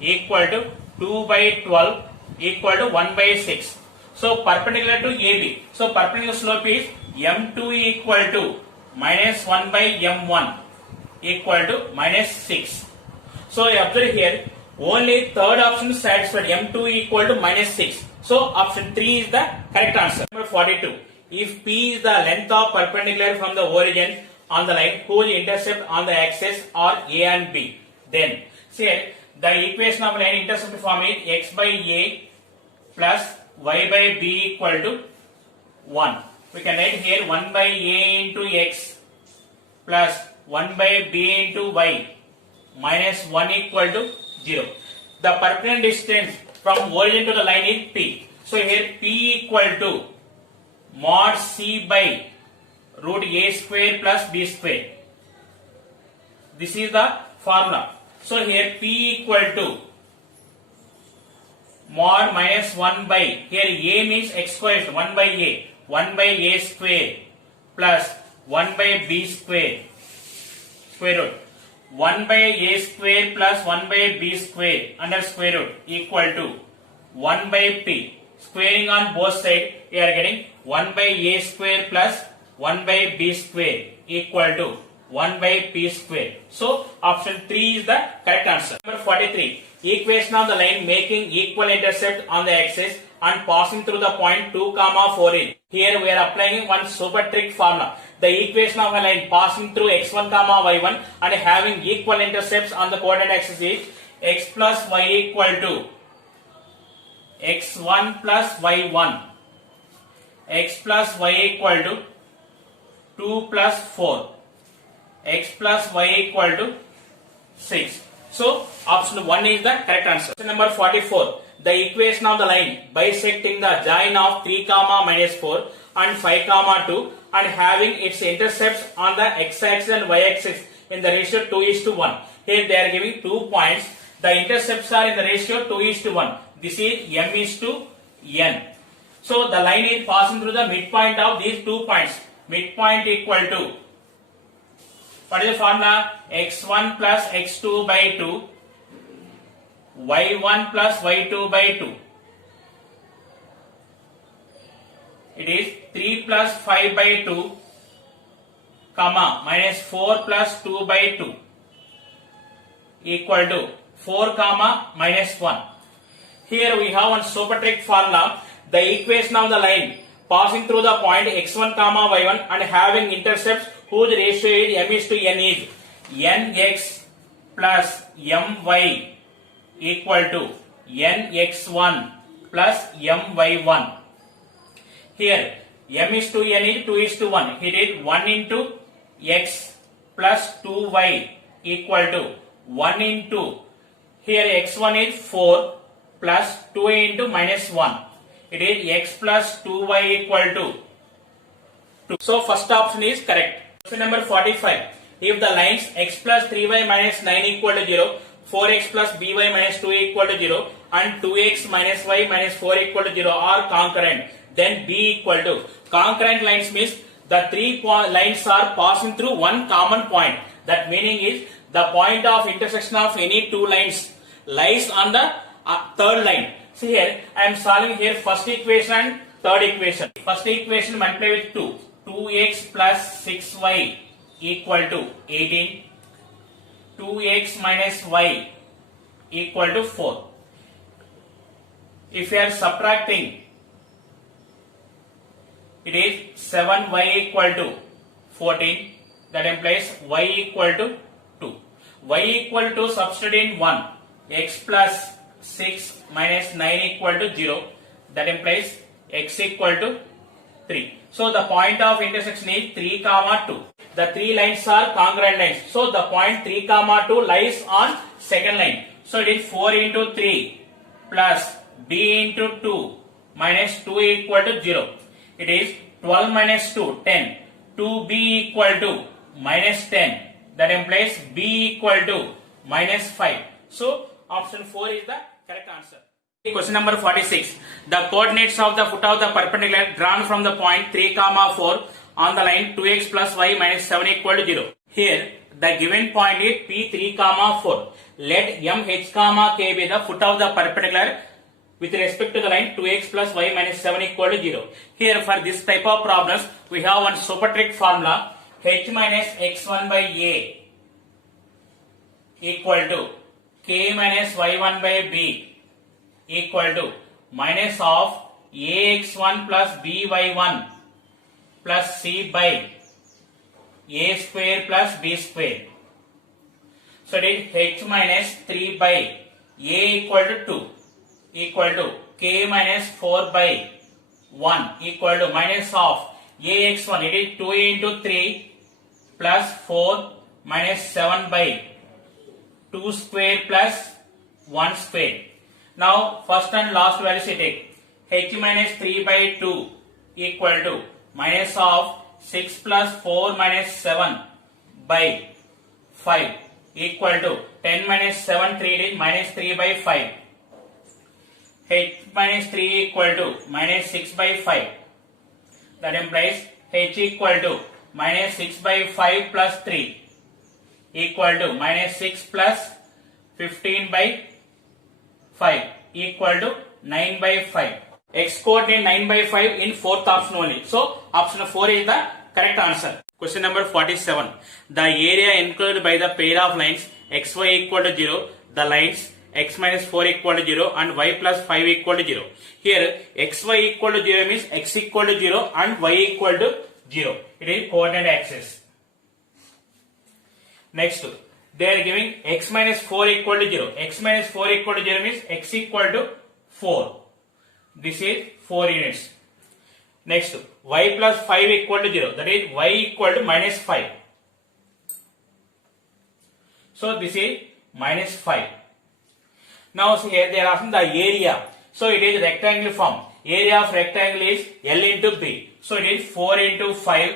equal to 2 by 12 equal to 1 by 6. So perpendicular to AB. So perpendicular slope is M2 equal to minus 1 by M1 equal to minus 6. So observe here, only third option is satisfied, M2 equal to minus 6. So option 3 is the correct answer. Number 42. If P is the length of perpendicular from the origin on the line whose intercept on the axis are A and B, then say the equation of line intercept form is x by A plus y by B equal to 1. We can write here 1 by A into x plus 1 by B into y minus 1 equal to 0. The perpendicular distance from origin to the line is P. So here P equal to mod C by root A square plus B square. This is the formula. So here P equal to mod minus 1 by, here A means x square, 1 by A, 1 by A square plus 1 by B square, square root. 1 by A square plus 1 by B square under square root equal to 1 by P. Squaring on both sides, we are getting 1 by A square plus 1 by B square equal to 1 by P square. So option 3 is the correct answer. Number 43. Equation of the line making equal intercept on the axis and passing through the point 2 comma 4 in. Here we are applying one super trick formula. The equation of a line passing through x1 comma y1 and having equal intercepts on the coordinate axis is x plus y equal to x1 plus y1, x plus y equal to 2 plus 4, x plus y equal to 6. So option 1 is the correct answer. Question number 44. The equation of the line bisecting the join of 3 comma minus 4 and 5 comma 2 and having its intercepts on the x-axis and y-axis in the ratio 2:1. Here they are giving 2 points. The intercepts are in the ratio 2:1. This is m is to n. So the line is passing through the midpoint of these 2 points. Midpoint equal to, what is the formula? x1 plus x2 by 2, y1 plus y2 by 2. It is 3 plus 5 by 2, comma minus 4 plus 2 by 2 equal to 4 comma minus 1. Here we have one super trick formula. The equation of the line passing through the point x1 comma y1 and having intercepts whose ratio is m is to n is nx plus my equal to nx1 plus my1. Here m is to n is 2:1. It is 1 into x plus 2y equal to 1 into, here x1 is 4 plus 2y into minus 1. It is x plus 2y equal to 2. So first option is correct. Question number 45. If the lines x plus 3y minus 9 equal to 0, 4x plus by minus 2 equal to 0 and 2x minus y minus 4 equal to 0 are concurrent, then b equal to, concurrent lines means the 3 lines are passing through one common point. That meaning is the point of intersection of any 2 lines lies on the third line. See here, I am solving here first equation and third equation. First equation multiply with 2. 2x plus 6y equal to 18. 2x minus y equal to 4. If you are subtracting, it is 7y equal to 14. That implies y equal to 2. Y equal to substitute in 1. X plus 6 minus 9 equal to 0. That implies x equal to 3. So the point of intersection is 3 comma 2. The 3 lines are congruent lines. So the point 3 comma 2 lies on second line. So it is 4 into 3 plus b into 2 minus 2 equal to 0. It is 12 minus 2, 10. 2b equal to minus 10. That implies b equal to minus 5. So option 4 is the correct answer. Question number 46. The coordinates of the foot of the perpendicular drawn from the point 3, 4 on the line 2x plus y minus 7 equal to 0. Here the given point is P3, 4. Let MH, K be the foot of the perpendicular with respect to the line 2x plus y minus 7 equal to 0. Here for this type of problems we have one super trick formula, h minus x1 by a equal to k minus y1 by b equal to minus of ax1 plus by1 plus c by a square plus b square. So it is h minus 3 by a equal to 2 equal to k minus 4 by 1 equal to minus of ax1, it is 2 into 3 plus 4 minus 7 by 2 square plus 1 square. Now first and last values we take. H minus 3 by 2 equal to minus of 6 plus 4 minus 7 by 5 equal to 10 minus 7, 3 is minus 3 by 5. H minus 3 equal to minus 6 by 5. That implies H equal to minus 6 by 5 plus 3 equal to minus 6 plus 15 by 5 equal to 9 by 5. X coordinate 9 by 5 in fourth option only. So option 4 is the correct answer. Question number 47. The area enclosed by the pair of lines xy equal to 0, the lines x minus 4 equal to 0 and y plus 5 equal to 0. Here xy equal to 0 means x equal to 0 and y equal to 0. It is coordinate axis. Next, they are giving x minus 4 equal to 0. X minus 4 equal to 0 means x equal to 4. This is 4 units. Next, y plus 5 equal to 0. That is y equal to minus 5. So this is minus 5. Now see here they are asking the area. So it is rectangle form. Area of rectangle is L into B. So it is 4 into 5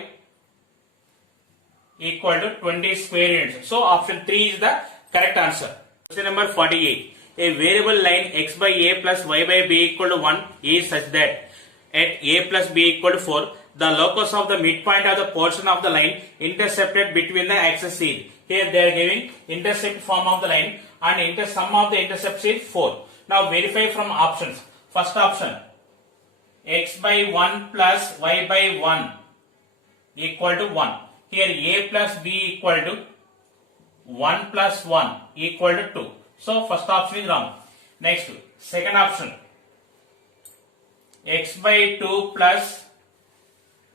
equal to 20 square units. So option 3 is the correct answer. Question number 48. A variable line x by a plus y by b equal to 1 is such that at a plus b equal to 4, the locus of the midpoint of the portion of the line intercepted between the axes is. Here they are giving intercept form of the line and sum of the intercepts is 4. Now verify from options. First option, x by 1 plus y by 1 equal to 1. Here a plus b equal to 1 plus 1 equal to 2. So first option is wrong. Next, second option, x by 2 plus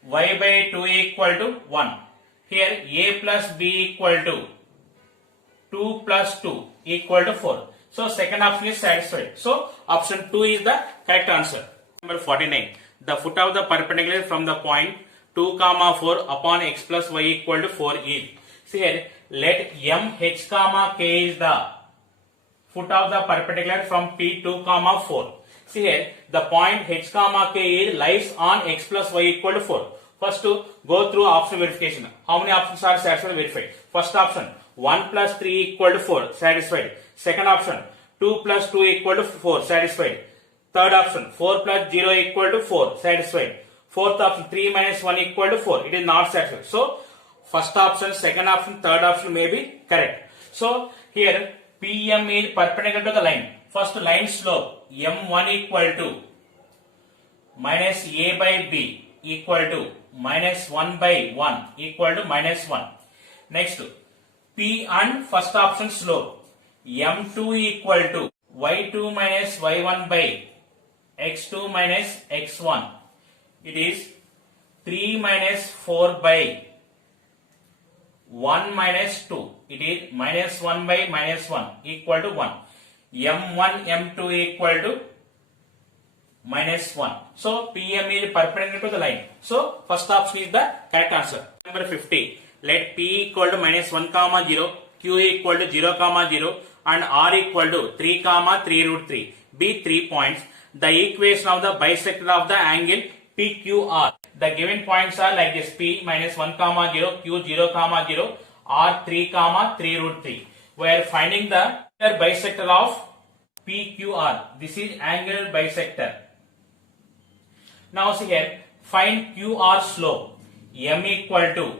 y by 2 equal to 1. Here a plus b equal to 2 plus 2 equal to 4. So second option is satisfied. So option 2 is the correct answer. Number 49. The foot of the perpendicular from the point 2, 4 upon x plus y equal to 4 is. See here, let M, H, K is the foot of the perpendicular from P2, 4. See here, the point H, K is lies on x plus y equal to 4. First to go through option verification. How many options are satisfied? Verified. First option, 1 plus 3 equal to 4, satisfied. Second option, 2 plus 2 equal to 4, satisfied. Third option, 4 plus 0 equal to 4, satisfied. Fourth option, 3 minus 1 equal to 4, it is not satisfied. So first option, second option, third option may be correct. So here PM is perpendicular to the line. First line slope M1 equal to minus A by B equal to minus 1 by 1 equal to minus 1. Next, P and first option slope M2 equal to Y2 minus Y1 by X2 minus X1. It is 3 minus 4 by 1 minus 2. It is minus 1 by minus 1 equal to 1. M1, M2 equal to minus 1. So PM is perpendicular to the line. So first option is the correct answer. Number 50. Let P equal to minus 1, 0, Q equal to 0, 0 and R equal to 3, 3 root 3 be 3 points. The equation of the bisector of the angle PQR. The given points are like this: P minus 1, 0, Q 0, 0, R 3, 3 root 3. we are finding the angular bisector of PQR. This is angular bisector. Now see here, find QR slope. M equal to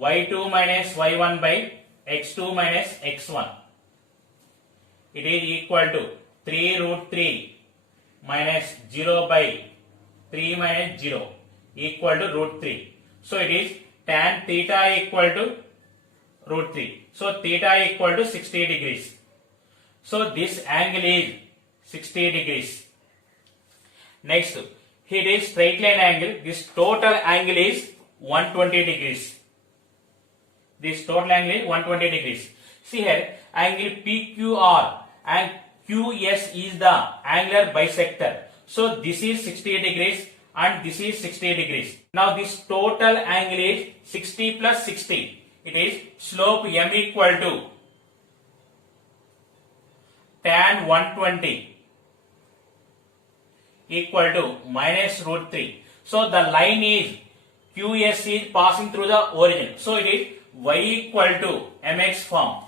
y2 minus y1 by x2 minus x1. It is equal to 3 root 3 minus 0 by 3 minus 0 equal to root 3. So it is tan theta equal to root 3. So theta equal to 60 degrees. So this angle is 60 degrees. Next, here is straight line angle. This total angle is 120 degrees. This total angle is 120 degrees. See here, angle PQR and QS is the angular bisector. So this is 60 degrees and this is 60 degrees. Now this total angle is 60 plus 60. It is slope M equal to tan 120 equal to minus root 3. So the line is QS is passing through the origin. So it is y equal to mx form.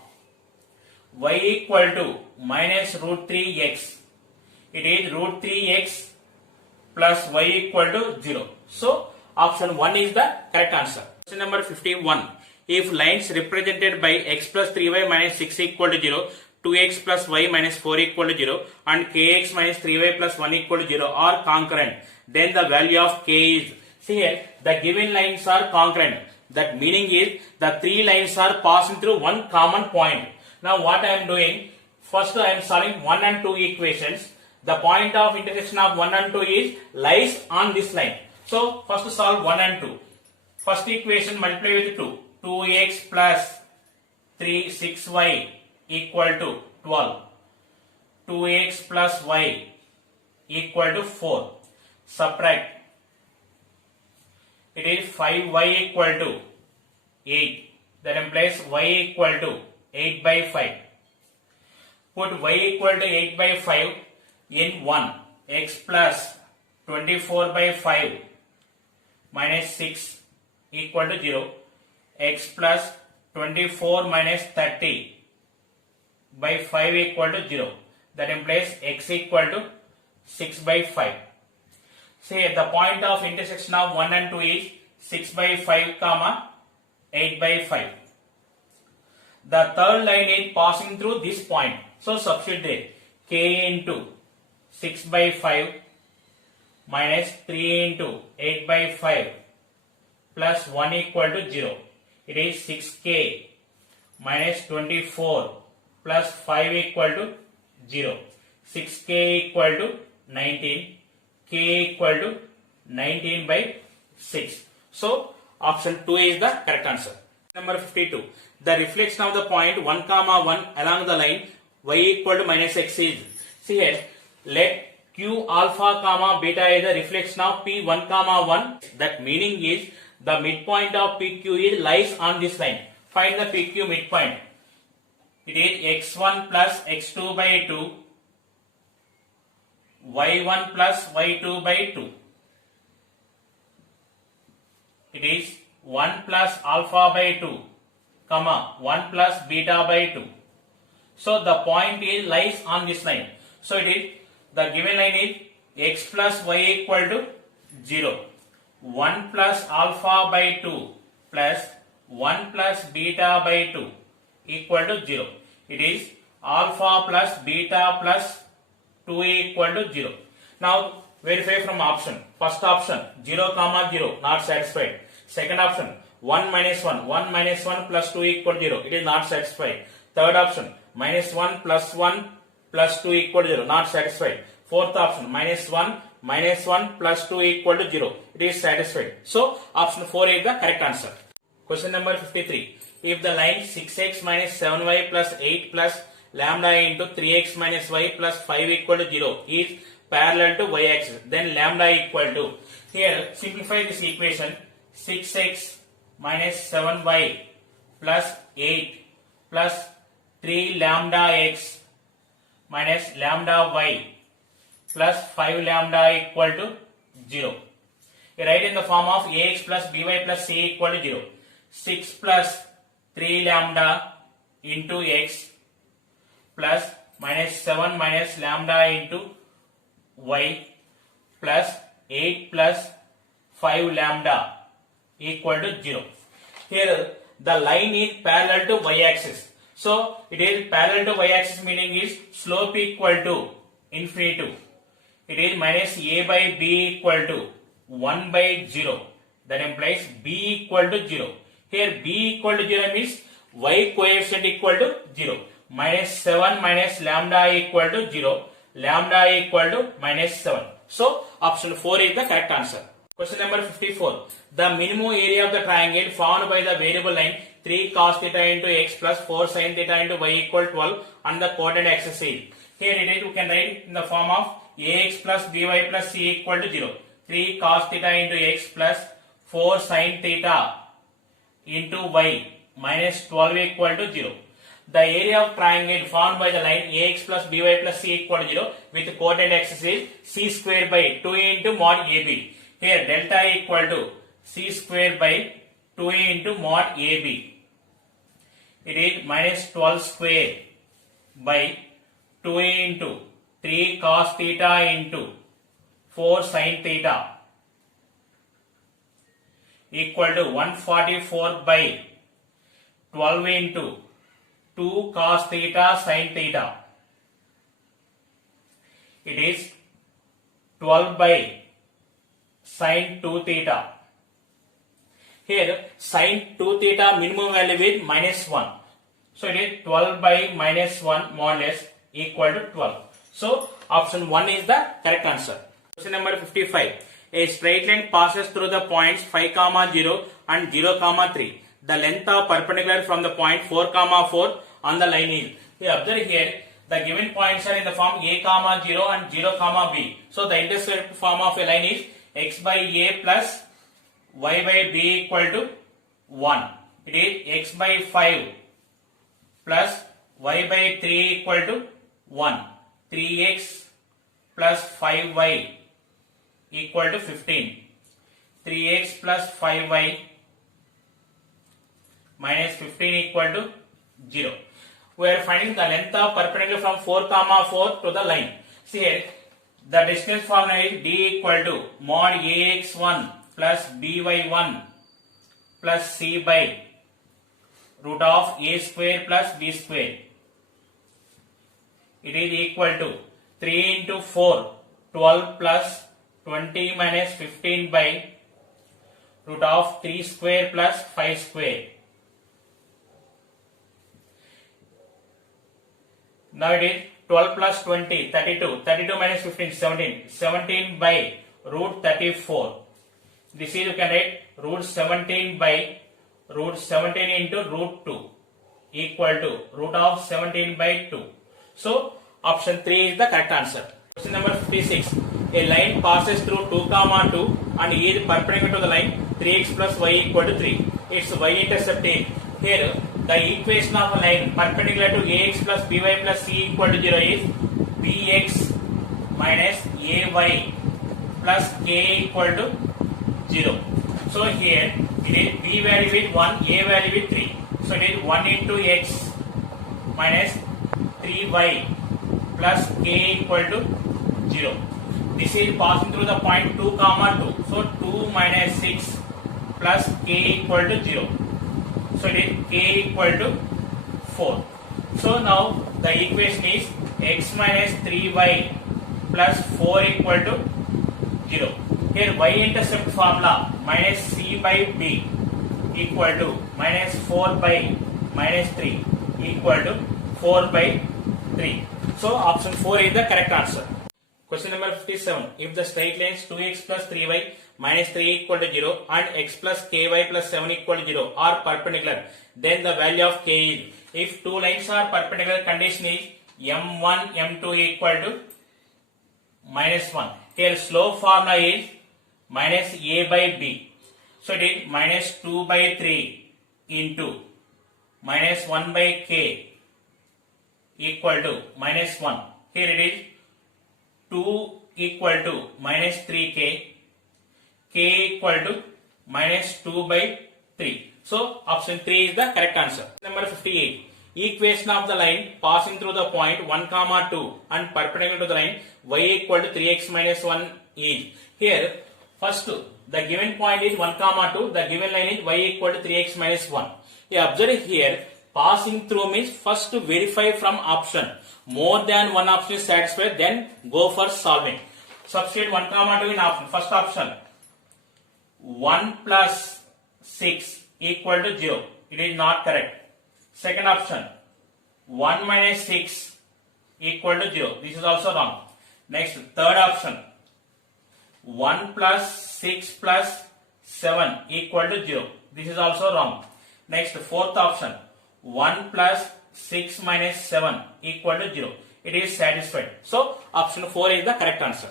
Y equal to minus root 3x. It is root 3x plus y equal to 0. So option 1 is the correct answer. Question number 51. If lines represented by x plus 3y minus 6 equal to 0, 2x plus y minus 4 equal to 0 and kx minus 3y plus 1 equal to 0 are concurrent, then the value of k is, see here, the given lines are concurrent. That meaning is the three lines are passing through one common point. Now what I am doing, first I am solving 1 and 2 equations. The point of intersection of 1 and 2 is lies on this line. So first solve 1 and 2. First equation multiply with 2. 2x plus 6y equal to 12. 2x plus y equal to 4. Subtract. It is 5y equal to 8. That implies y equal to 8 by 5. Put y equal to 8 by 5 in 1. X plus 24 by 5 minus 6 equal to 0. X plus 24 minus 30 by 5 equal to 0. That implies x equal to 6 by 5. Say the point of intersection of 1 and 2 is 6 by 5 comma 8 by 5. The third line is passing through this point. So substitute there. K into 6 by 5 minus 3 into 8 by 5 plus 1 equal to 0. It is 6k minus 24 plus 5 equal to 0. 6k equal to 19. K equal to 19 by 6. So option 2 is the correct answer. Number 52. The reflection of the point 1 comma 1 along the line y equal to minus x is. See here, let q alpha comma beta is the reflection of p 1 comma 1. That meaning is the midpoint of PQ is lies on this line. Find the PQ midpoint. It is x1 plus x2 by 2, y1 plus y2 by 2. It is 1 plus alpha by 2, comma 1 plus beta by 2. So the point is lies on this line. So it is, the given line is x plus y equal to 0. 1 plus alpha by 2 plus 1 plus beta by 2 equal to 0. It is alpha plus beta plus 2 equal to 0. Now verify from option. First option 0 comma 0 not satisfied. Second option 1 minus 1. 1 minus 1 plus 2 equal to 0. It is not satisfied. Third option minus 1 plus 1 plus 2 equal to 0 not satisfied. Fourth option minus 1 plus 2 equal to 0. It is satisfied. So option 4 is the correct answer. Question number 53. If the line 6x minus 7y plus 8 plus lambda into 3x minus y plus 5 equal to 0 is parallel to y axis, then lambda equal to, here simplify this equation, 6x minus 7y plus 8 plus 3 lambda x minus lambda y plus 5 lambda equal to 0. You write in the form of ax plus by plus c equal to 0. 6 plus 3 lambda into x plus minus 7 minus lambda into y plus 8 plus 5 lambda equal to 0. Here the line is parallel to y-axis. So it is parallel to y-axis, meaning is slope equal to infinity. It is minus a by b equal to 1 by 0. That implies b equal to 0. Here b equal to 0 means y coefficient equal to 0. Minus 7 minus lambda equal to 0. Lambda equal to minus 7. So option 4 is the correct answer. Question number 54. The minimum area of the triangle formed by the variable line 3 cos theta into x plus 4 sin theta into y equal 12 on the coordinate axis is. Here it is, we can write in the form of ax plus by plus c equal to 0. 3 cos theta into x plus 4 sin theta into y minus 12 equal to 0. The area of triangle formed by the line ax plus by plus c equal to 0 with coordinate axis is c square by 2 into mod ab. Here delta equal to c square by 2 into mod ab. It is minus 12 square by 2 into 3 cos theta into 4 sin theta equal to 144 by 12 into 2 cos theta sin theta. It is 12 by sin 2 theta. Here sin 2 theta minimum value is minus 1. So it is 12 by minus 1 modulus equal to 12. So option 1 is the correct answer. Question number 55. A straight line passes through the points 5, 0 and 0, 3. The length of perpendicular from the point 4, 4 on the line is. We observe here the given points are in the form a, 0 and 0, b. So the intercept form of a line is x by a plus y by b equal to 1. It is x by 5 plus y by 3 equal to 1. 3x plus 5y equal to 15. 3x plus 5y minus 15 equal to 0. We are finding the length of perpendicular from 4, 4 to the line. See here, the distance formula is d equal to mod ax1 plus by1 plus c by root of a square plus b square. It is equal to 3 into 4, 12 plus 20 minus 15 by root of 3 square plus 5 square. Now it is 12 plus 20, 32. 32 minus 15, 17. 17 by root 34. This is, you can write root 17 by root 17 into root 2 equal to root of 17 by 2. So option 3 is the correct answer. Question number 56. A line passes through 2, 2 and is perpendicular to the line 3x plus y equal to 3. Its y-intercept is. Here the equation of a line perpendicular to ax plus by plus c equal to 0 is bx minus ay plus k equal to 0. So here it is b value with 1, a value with 3. So it is 1 into x minus 3y plus k equal to 0. This is passing through the point 2, 2. So 2 minus 6 plus k equal to 0. So it is k equal to 4. So now the equation is x minus 3y plus 4 equal to 0. Here y-intercept formula minus c by b equal to minus 4 by minus 3 equal to 4 by 3. So option 4 is the correct answer. Question number 57. If the straight lines 2x plus 3y minus 3 equal to 0 and x plus ky plus 7 equal to 0 are perpendicular, then the value of k is. If two lines are perpendicular, condition is m1, m2 equal to minus 1. Here slope formula is minus a by b. So it is minus 2 by 3 into minus 1 by k equal to minus 1. Here it is 2 equal to minus 3k, k equal to minus 2 by 3. So option 3 is the correct answer. Number 58. equation of the line passing through the point 1 comma 2 and perpendicular to the line y equal to 3x minus 1 is. Here first the given point is 1 comma 2, the given line is y equal to 3x minus 1. You observe here passing through means first to verify from option. More than one option is satisfied, then go for solving. Substitute 1 comma 2 in option. First option 1 plus 6 equal to 0. It is not correct. Second option 1 minus 6 equal to 0. This is also wrong. Next, third option 1 plus 6 plus 7 equal to 0. This is also wrong. Next, fourth option 1 plus 6 minus 7 equal to 0. It is satisfied. So, option 4 is the correct answer.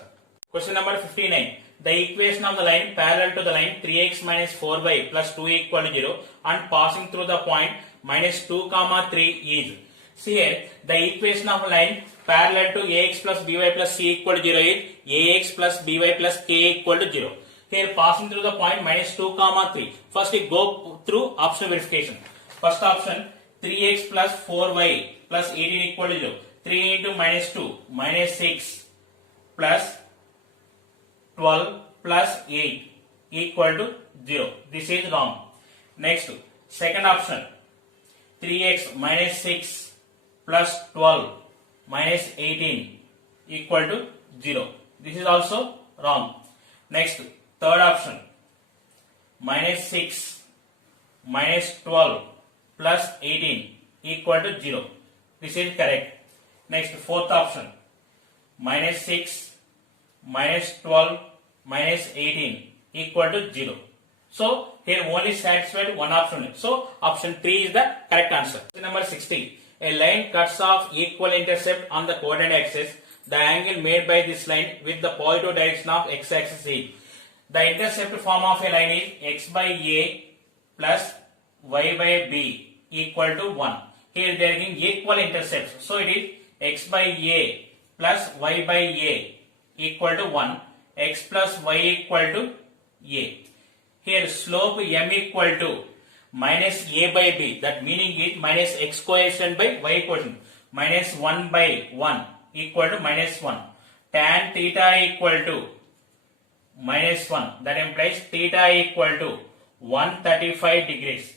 Question number 59. The equation of the line parallel to the line 3x minus 4y plus 2 equal to 0 and passing through the point minus 2 comma 3 is. See here, the equation of a line parallel to ax plus by plus c equal to 0 is ax plus by plus k equal to 0. Here passing through the point minus 2 comma 3. First we go through option verification. First option 3x plus 4y plus 18 equal to 0. 3 into minus 2 minus 6 plus 12 plus 8 equal to 0. This is wrong. Next, second option 3x minus 6 plus 12 minus 18 equal to 0. This is also wrong. Next, third option minus 6 minus 12 plus 18 equal to 0. This is correct. Next, fourth option minus 6 minus 12 minus 18 equal to 0. So, here only satisfied one option. So, option 3 is the correct answer. Number 60. A line cuts off equal intercept on the coordinate axis. The angle made by this line with the positive direction of x-axis is. The intercept form of a line is x by a plus y by b equal to 1. Here they are giving equal intercepts. So, it is x by a plus y by a equal to 1, x plus y equal to a. Here slope m equal to minus a by b, that meaning is minus x coefficient by y coefficient, minus 1 by 1 equal to minus 1. Tan theta equal to minus 1, that implies theta equal to 135 degrees.